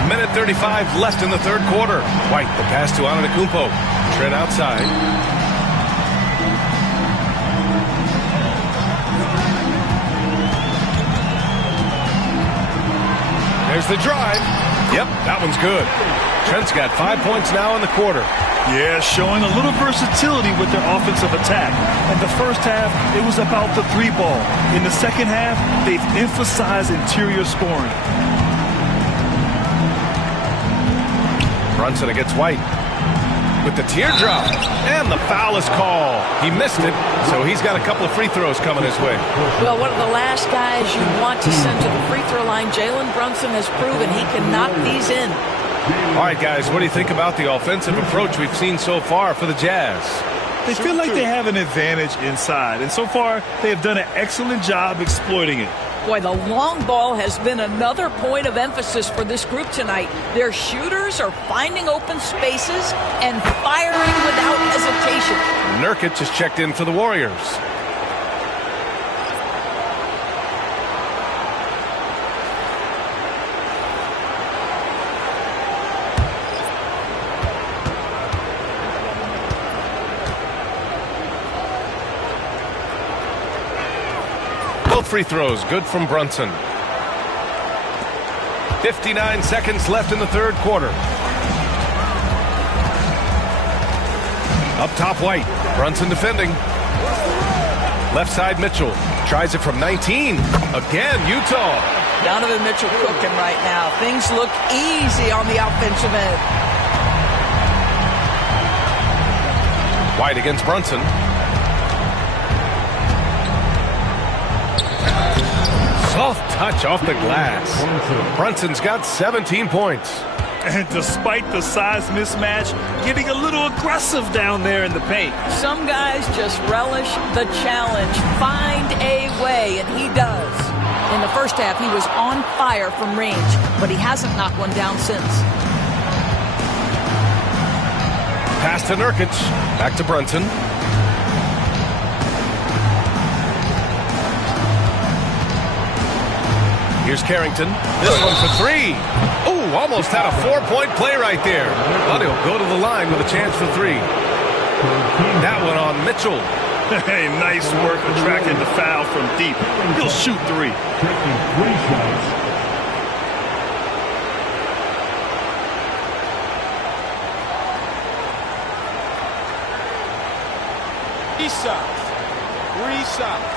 1:35 left in the third quarter. White, the pass to Antetokounmpo. Trent outside. There's the drive. Yep, that one's good. Trent's got 5 points now in the quarter. Yeah, showing a little versatility with their offensive attack. In the first half, it was about the 3 ball. In the second half, they've emphasized interior scoring. Brunson against White with the teardrop, and the foul is called. He missed it, so he's got a couple of free throws coming his way. Well, one of the last guys you want to send to the free throw line, Jalen Brunson has proven he can knock these in. All right, guys, what do you think about the offensive approach we've seen so far for the Jazz? They feel like they have an advantage inside, and so far they have done an excellent job exploiting it. Boy, the long ball has been another point of emphasis for this group tonight. Their shooters are finding open spaces and firing without hesitation. Nurkic is checked in for the Warriors. Both free throws good from Brunson. 59 seconds left in the third quarter. Up top, White. Brunson defending. Left side, Mitchell. Tries it from 19. Again, Utah. Donovan Mitchell cooking right now. Things look easy on the offensive end. White against Brunson. Soft touch off the glass. Brunson's got 17 points. And despite the size mismatch, getting a little aggressive down there in the paint. Some guys just relish the challenge. Find a way, and he does. In the first half, he was on fire from range, but he hasn't knocked one down since. Pass to Nurkic. Back to Brunson. Here's Carrington. This one for three. Oh, almost had a 4-point play right there. But he'll go to the line with a chance for three. That one on Mitchell. Hey, nice work attracting the foul from deep. He'll shoot three. Taking 3 shots. Three shots.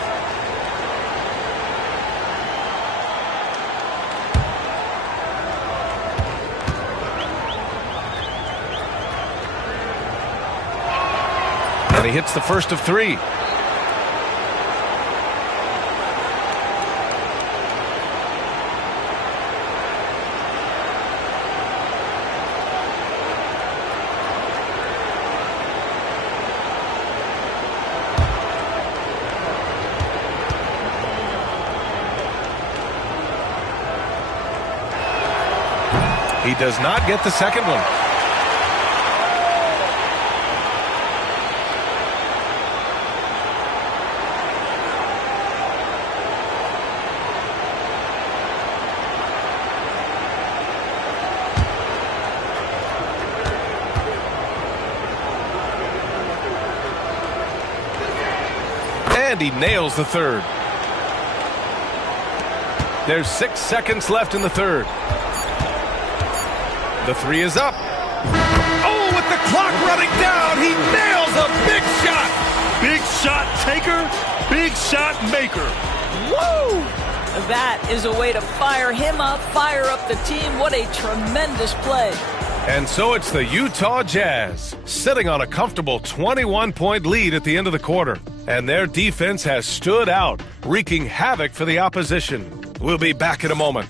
And he hits the first of three. He does not get the second one. And he nails the third. There's 6 seconds left in the third. The three is up. Oh, with the clock running down, he nails a big shot. Big shot taker, big shot maker. Woo! That is a way to fire him up, fire up the team. What a tremendous play. And so it's the Utah Jazz, sitting on a comfortable 21-point lead at the end of the quarter. And their defense has stood out, wreaking havoc for the opposition. We'll be back in a moment.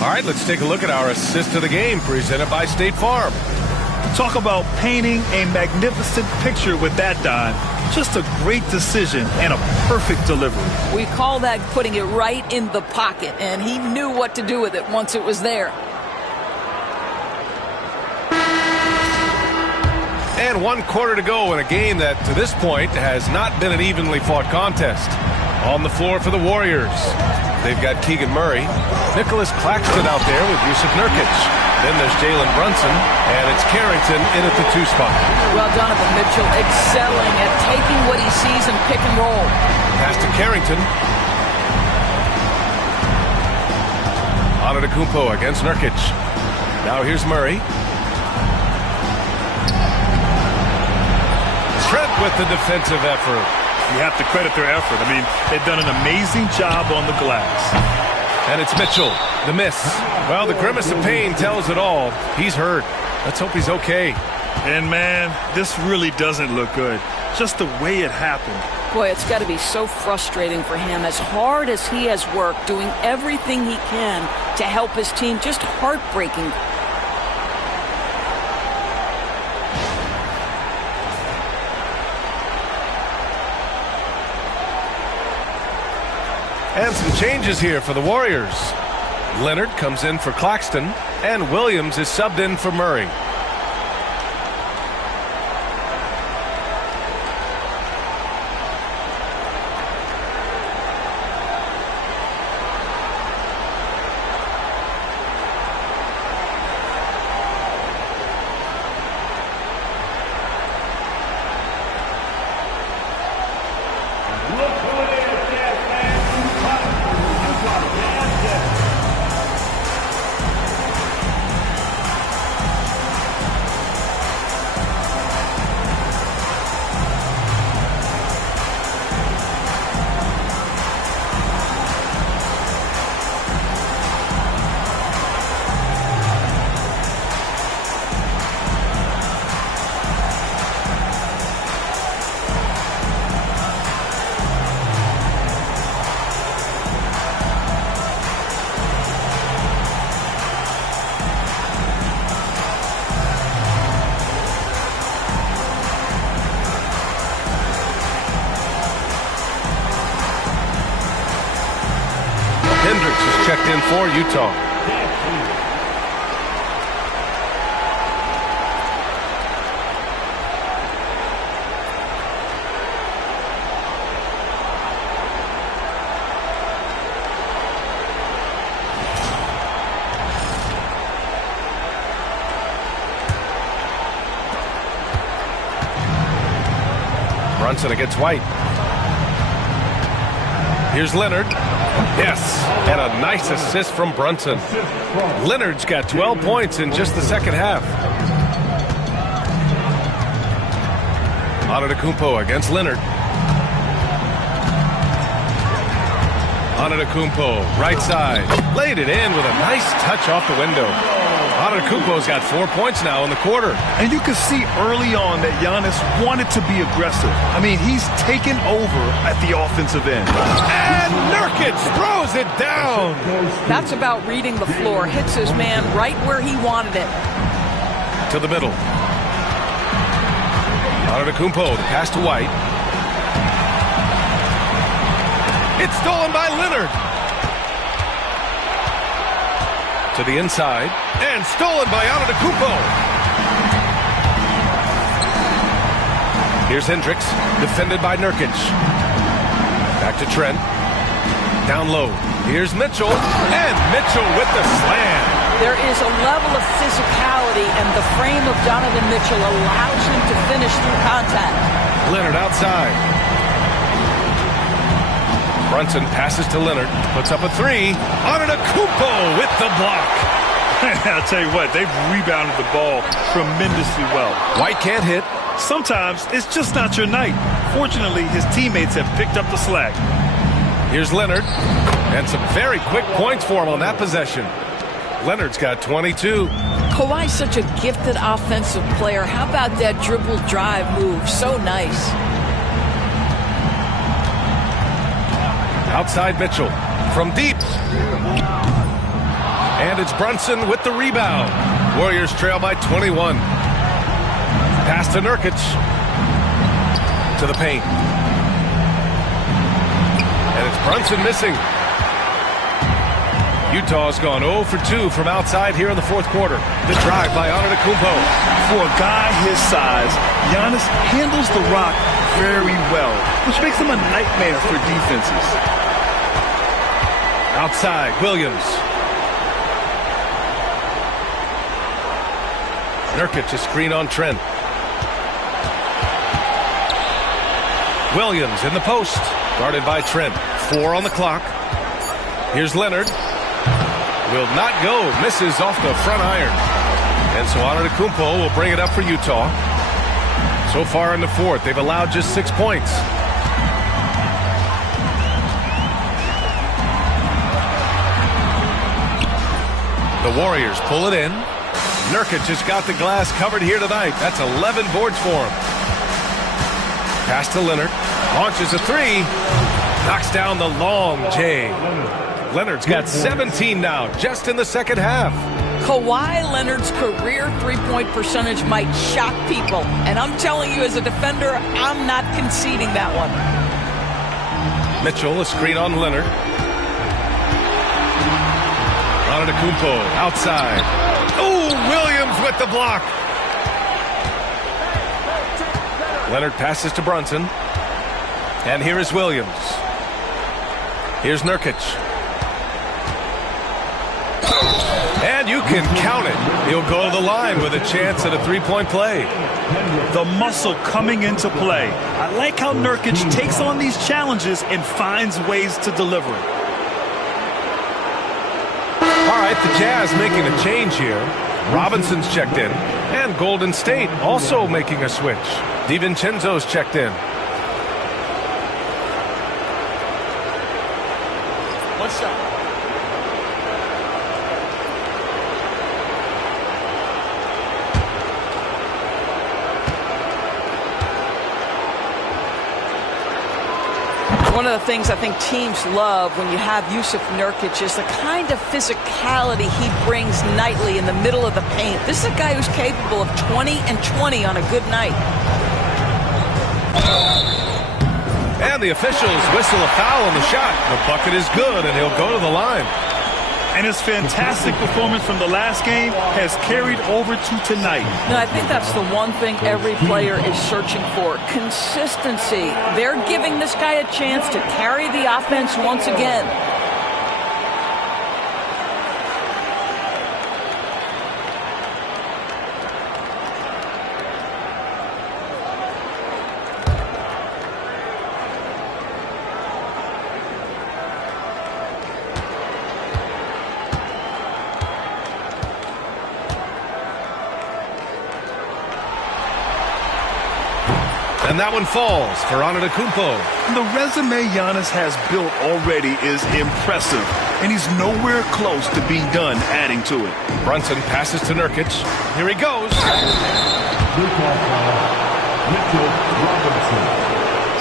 All right, let's take a look at our assist of the game presented by State Farm. Talk about painting a magnificent picture with that dime. Just a great decision and a perfect delivery. We call that putting it right in the pocket, and he knew what to do with it once it was there. And 1 quarter to go in a game that, to this point, has not been an evenly fought contest. On the floor for the Warriors, they've got Keegan Murray, Nicholas Claxton out there with Yusuf Nurkic. Then there's Jalen Brunson, and it's Carrington in at the 2 spot. Well, Donovan Mitchell excelling at taking what he sees in pick and roll. Pass to Carrington. Antetokounmpo against Nurkic. Now here's Murray. Trent with the defensive effort. You have to credit their effort. I mean, they've done an amazing job on the glass. And it's Mitchell, the miss. Well, the grimace of pain tells it all. He's hurt. Let's hope he's okay. And, man, this really doesn't look good. Just the way it happened. Boy, it's got to be so frustrating for him. As hard as he has worked, doing everything he can to help his team, just heartbreaking. And some changes here for the Warriors. Leonard comes in for Claxton, and Williams is subbed in for Murray. for Utah. Brunson against White. Here's Leonard. Yes, and a nice assist from Brunson. Leonard's got 12 points in just the second half. Antetokounmpo against Leonard. Antetokounmpo, right side. Laid it in with a nice touch off the window. Antetokounmpo's got 4 points now in the quarter. And you can see early on that Giannis wanted to be aggressive. I mean, he's taken over at the offensive end. And Nurkic throws it down. That's about reading the floor. Hits his man right where he wanted it. To the middle. Antetokounmpo, the pass to White. It's stolen by Leonard. To the inside. And stolen by Antetokounmpo. Here's Hendricks, defended by Nurkic. Back to Trent. Down low. Here's Mitchell. And Mitchell with the slam. There is a level of physicality, and the frame of Donovan Mitchell allows him to finish through contact. Leonard outside. Brunson passes to Leonard. Puts up a three. Antetokounmpo with the block. I'll tell you what, they've rebounded the ball tremendously well. White can't hit. Sometimes it's just not your night. Fortunately, his teammates have picked up the slack. Here's Leonard. And some very quick points for him on that possession. Leonard's got 22. Kawhi's such a gifted offensive player. How about that dribble drive move? So nice. Outside Mitchell. From deep. And it's Brunson with the rebound. Warriors trail by 21. Pass to Nurkic. To the paint. And it's Brunson missing. Utah's gone 0 for 2 from outside here in the fourth quarter. The drive by Antetokounmpo. For a guy his size, Giannis handles the rock very well, which makes him a nightmare for defenses. Outside, Williams. Nurkic, a screen on Trent. Williams in the post, guarded by Trent. 4 on the clock. Here's Leonard. Will not go, misses off the front iron. And so Antetokounmpo will bring it up for Utah. So far in the fourth, they've allowed just 6 points. The Warriors pull it in. Nurkic just got the glass covered here tonight. That's 11 boards for him. Pass to Leonard. Launches a three. Knocks down the long J. Leonard's got 17 now, just in the second half. Kawhi Leonard's career three-point percentage might shock people. And I'm telling you, as a defender, I'm not conceding that one. Mitchell, a screen on Leonard. Antetokounmpo outside. Oh, Williams with the block. Leonard passes to Brunson. And here is Williams. Here's Nurkic. And you can count it. He'll go to the line with a chance at a three-point play. The muscle coming into play. I like how Nurkic takes on these challenges and finds ways to deliver it. All right, the Jazz making a change here. Robinson's checked in. And Golden State also making a switch. DiVincenzo's checked in. One shot. One of the things I think teams love when you have Jusuf Nurkic is the kind of physicality he brings nightly in the middle of the paint. This is a guy who's capable of 20 and 20 on a good night. And the officials whistle a foul on the shot. The bucket is good, and he'll go to the line. And his fantastic performance from the last game has carried over to tonight. No, I think that's the one thing every player is searching for. Consistency. They're giving this guy a chance to carry the offense once again. And that one falls for Antetokounmpo. The resume Giannis has built already is impressive, and he's nowhere close to being done adding to it. Brunson passes to Nurkic. Here he goes. Recall foul, Mitchell Robinson.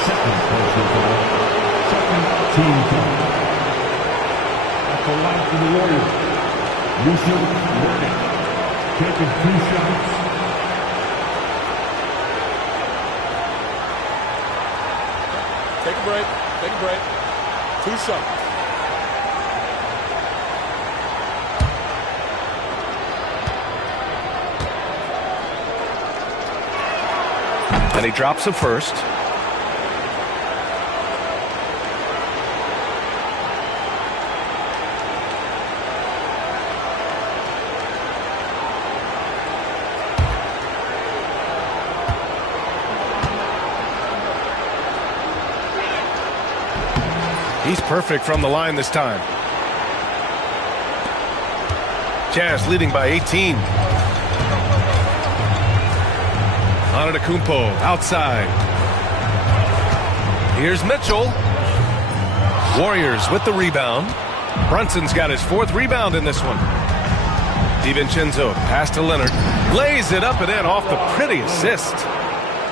Second personal foul. Second team foul. At the line for the Warriors, Yusuf Nurkic. Taking 2 shots. Take a break. Take a break. 2 shots. And he drops the first. He's perfect from the line this time. Jazz leading by 18. Antetokounmpo outside. Here's Mitchell. Warriors with the rebound. Brunson's got his 4th rebound in this one. DiVincenzo pass to Leonard. Lays it up and in off the pretty assist.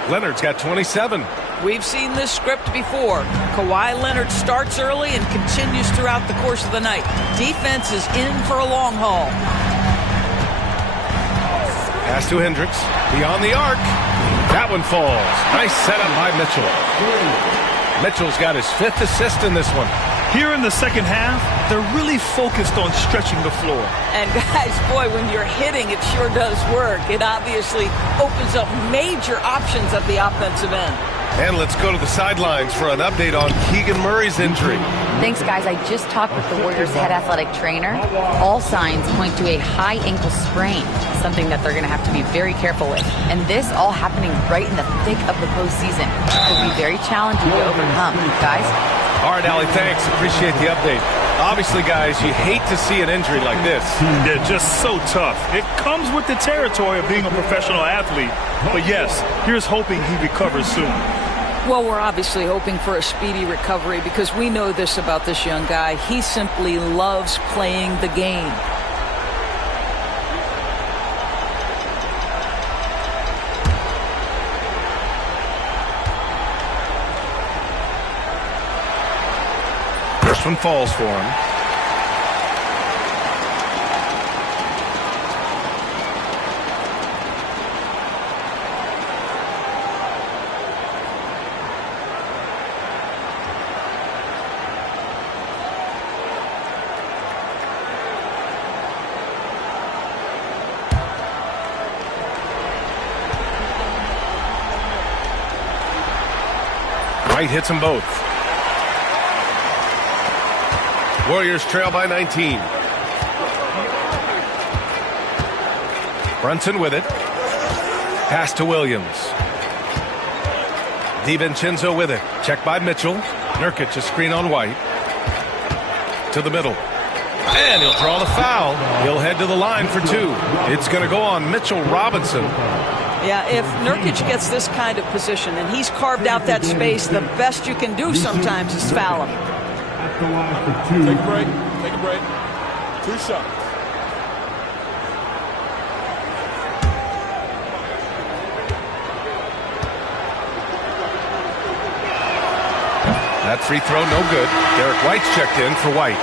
Leonard's got 27. We've seen this script before. Kawhi Leonard starts early and continues throughout the course of the night. Defense is in for a long haul. Pass to Hendricks. Beyond the arc. That one falls. Nice setup by Mitchell. Mitchell's got his 5th assist in this one. Here in the second half, they're really focused on stretching the floor. And guys, boy, when you're hitting, it sure does work. It obviously opens up major options at the offensive end. And let's go to the sidelines for an update on Keegan Murray's injury. Thanks, guys. I just talked with the Warriors' head athletic trainer. All signs point to a high ankle sprain, something that they're going to have to be very careful with. And this all happening right in the thick of the postseason. It will be very challenging to overcome. Guys? All right, Allie, thanks. Appreciate the update. Obviously, guys, you hate to see an injury like this. They're just so tough. It comes with the territory of being a professional athlete. But yes, here's hoping he recovers soon. Well, we're obviously hoping for a speedy recovery because we know this about this young guy. He simply loves playing the game. First one falls for him. White hits them both. Warriors trail by 19. Brunson with it. Pass to Williams. DiVincenzo with it. Check by Mitchell. Nurkic a screen on White. To the middle. And he'll draw the foul. He'll head to the line for 2. It's going to go on Mitchell Robinson. Yeah, if Nurkic gets this kind of position and he's carved out that space, the best you can do sometimes is foul him. Take a break. Take a break. 2 shots. That free throw, no good. Derek White's checked in for White.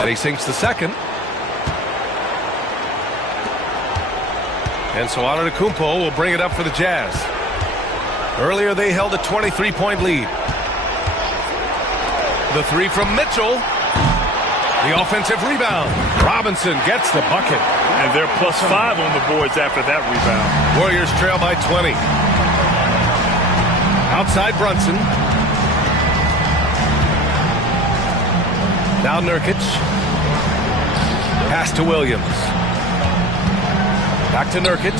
And he sinks the second. And so Antetokounmpo will bring it up for the Jazz. Earlier they held a 23-point lead. The three from Mitchell. The offensive rebound. Robinson gets the bucket. And they're +5 on the boards after that rebound. Warriors trail by 20. Outside Brunson. Now Nurkic. Pass to Williams. Back to Nurkic.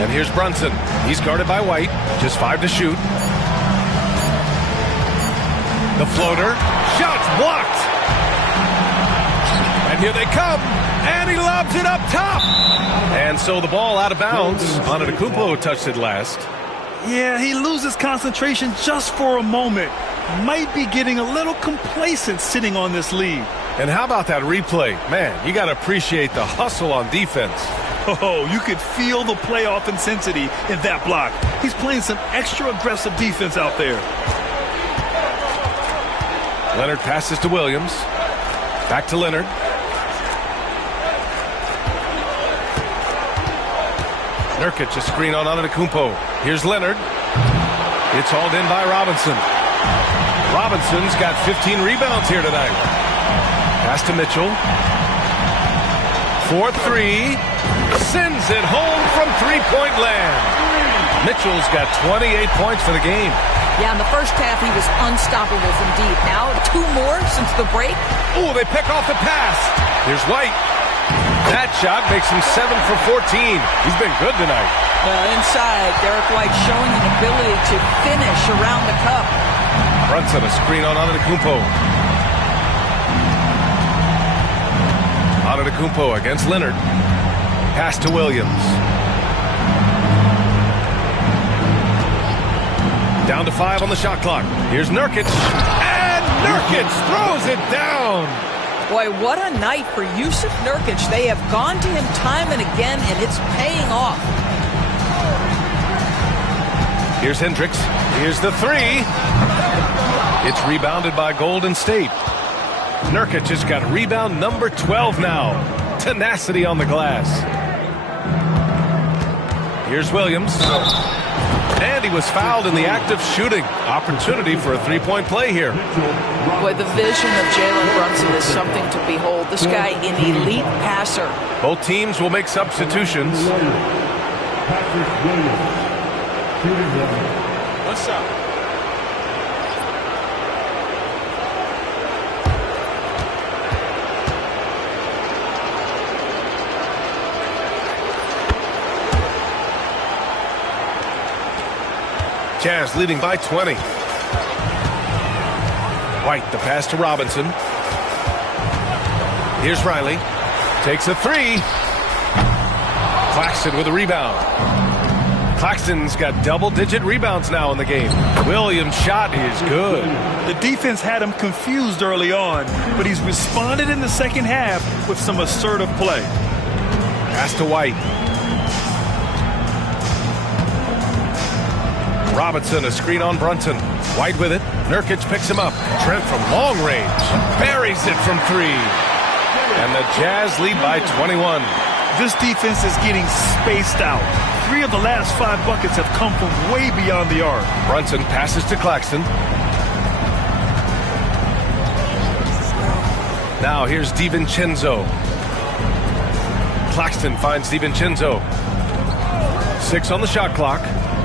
And here's Brunson. He's guarded by White. Just 5 to shoot. The floater. Shots blocked. And here they come. And he lobs it up top. And so the ball out of bounds. Antetokounmpo touched it last. Yeah, he loses concentration just for a moment. Might be getting a little complacent sitting on this lead. And how about that replay? Man, you got to appreciate the hustle on defense. Oh, you could feel the playoff intensity in that block. He's playing some extra aggressive defense out there. Leonard passes to Williams. Back to Leonard. Nurkic, a screen on Antetokounmpo. Here's Leonard. It's hauled in by Robinson. Robinson's got 15 rebounds here tonight. Pass to Mitchell. 4-3. Sends it home from three-point land. Mitchell's got 28 points for the game. Yeah, in the first half, he was unstoppable from deep. Now, 2 more since the break. Oh, they pick off the pass. Here's White. That shot makes him 7 for 14. He's been good tonight. Well, inside, Derek White showing an ability to finish around the cup. Brunson, a screen on Antetokounmpo. Antetokounmpo against Leonard. Pass to Williams. Down to 5 on the shot clock. Here's Nurkic. And Nurkic throws it down. Boy, what a night for Jusuf Nurkic. They have gone to him time and again, and it's paying off. Here's Hendricks. Here's the three. It's rebounded by Golden State. Nurkic has got rebound number 12 now. Tenacity on the glass. Here's Williams. And he was fouled in the act of shooting. Opportunity for a three-point play here. Boy, the vision of Jalen Brunson is something to behold. This guy, an elite passer. Both teams will make substitutions. One shot. Jazz leading by 20. White, the pass to Robinson. Here's Riley. Takes a three. Claxton with a rebound. Claxton's got double-digit rebounds now in the game. Williams' shot is good. The defense had him confused early on, but he's responded in the second half with some assertive play. Pass to White. Robinson, a screen on Brunson. White with it. Nurkic picks him up. Trent from long range. Buries it from 3. And the Jazz lead by 21. This defense is getting spaced out. 3 of the last 5 buckets have come from way beyond the arc. Brunson passes to Claxton. Now here's DiVincenzo. Claxton finds DiVincenzo. 6 on the shot clock.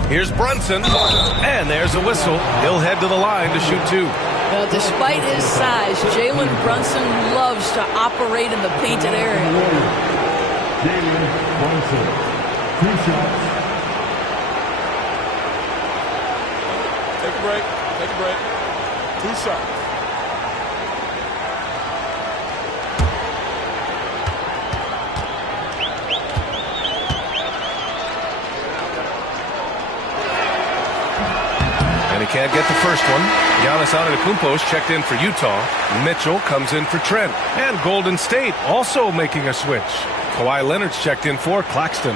Here's Brunson, and there's a whistle. He'll head to the line to shoot 2. Well, despite his size, Jalen Brunson loves to operate in the painted area. Jalen Brunson, 2 shots. Take a break. Take a break. 2 shots. He can't get the first one. Giannis Antetokounmpo's checked in for Utah. Mitchell comes in for Trent. And Golden State also making a switch. Kawhi Leonard's checked in for Claxton.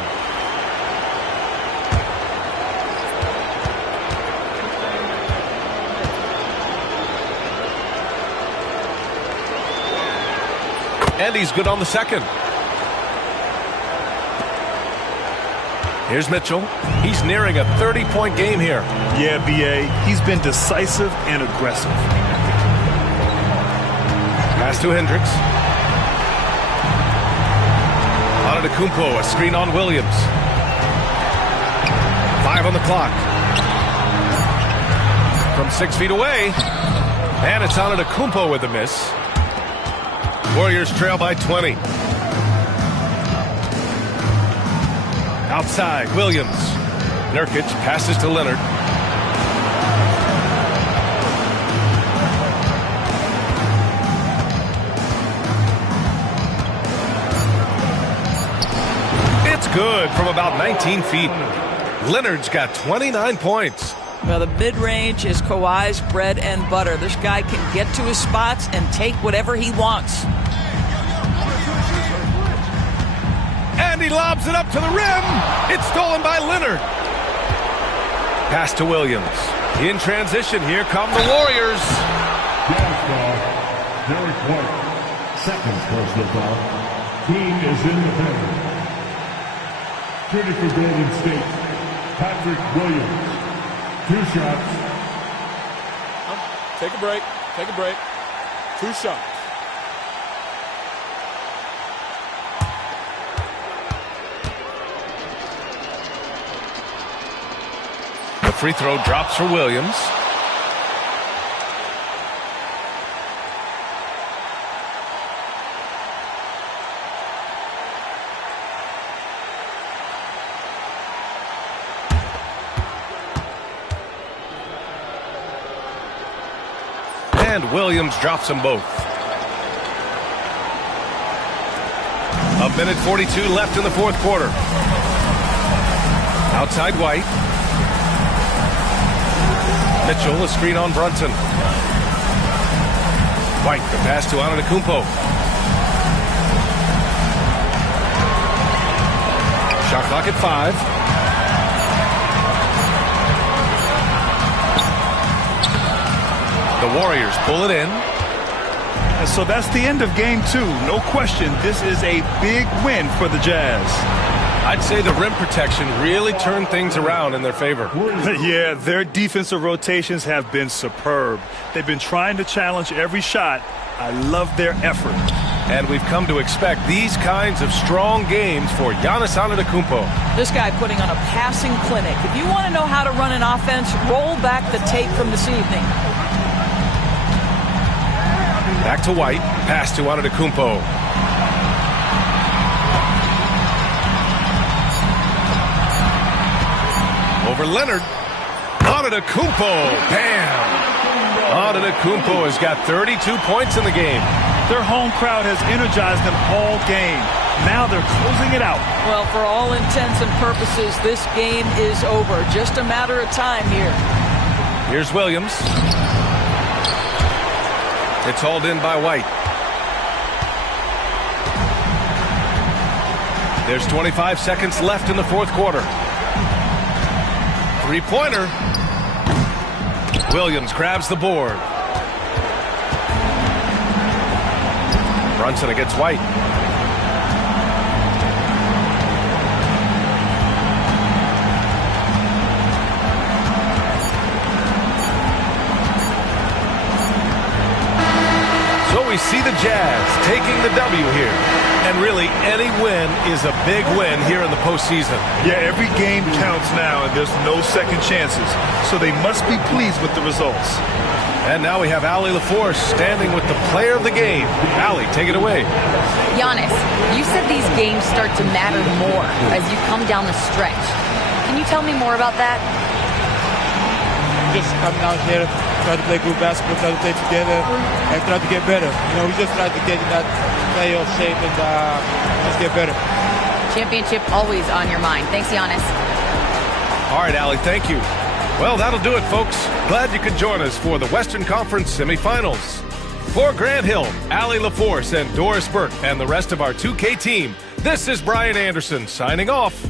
And he's good on the second. Here's Mitchell. He's nearing a 30-point game here. Yeah, B.A. He's been decisive and aggressive. Pass to Hendricks. Antetokounmpo, a screen on Williams. 5 on the clock. From 6 feet away. And it's Antetokounmpo with a miss. Warriors trail by 20. Outside, Williams. Nurkic passes to Leonard. It's good from about 19 feet. Leonard's got 29 points. Well, the mid-range is Kawhi's bread and butter. This guy can get to his spots and take whatever he wants. And he lobs it up to the rim. It's stolen by Leonard. Pass to Williams. In transition, here come the Warriors. Jazz foul. Derek White. Second personal foul. Team is in the penalty. Shooting for Golden State. Patrick Williams. 2 shots. Take a break. Take a break. 2 shots. The free throw drops for Williams. And Williams drops them both. 1:42 left in the fourth quarter. Outside White. Mitchell, a screen on Brunson. White, the pass to Antetokounmpo. Shot clock at 5. The Warriors pull it in. And so that's the end of game 2. No question, this is a big win for the Jazz. I'd say the rim protection really turned things around in their favor. Yeah, their defensive rotations have been superb. They've been trying to challenge every shot. I love their effort. And we've come to expect these kinds of strong games for Giannis Antetokounmpo. This guy putting on a passing clinic. If you want to know how to run an offense, roll back the tape from this evening. Back to White. Pass to Antetokounmpo. Over Leonard. Antetokounmpo. Bam! Antetokounmpo has got 32 points in the game. Their home crowd has energized them all game. Now they're closing it out. Well, for all intents and purposes, this game is over. Just a matter of time here. Here's Williams. It's hauled in by White. There's 25 seconds left in the fourth quarter. Three-pointer. Williams grabs the board. Brunson against White. So we see the Jazz taking the W here. And really, any win is a big win here in the postseason. Yeah, every game counts now, and there's no second chances. So they must be pleased with the results. And now we have Allie LaForce standing with the player of the game. Allie, take it away. Giannis, you said these games start to matter more as you come down the stretch. Can you tell me more about that? Just coming out here, try to play good basketball, try to play together, and try to get better. You know, we just try to get in that playoff shape and let's get better. Championship always on your mind. Thanks, Giannis. All right, Allie, thank you. Well, that'll do it, folks. Glad you could join us for the Western Conference semifinals. For Grant Hill, Allie LaForce, and Doris Burke, and the rest of our 2K team, this is Brian Anderson signing off.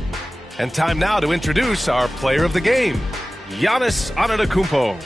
And time now to introduce our player of the game, Giannis Antetokounmpo.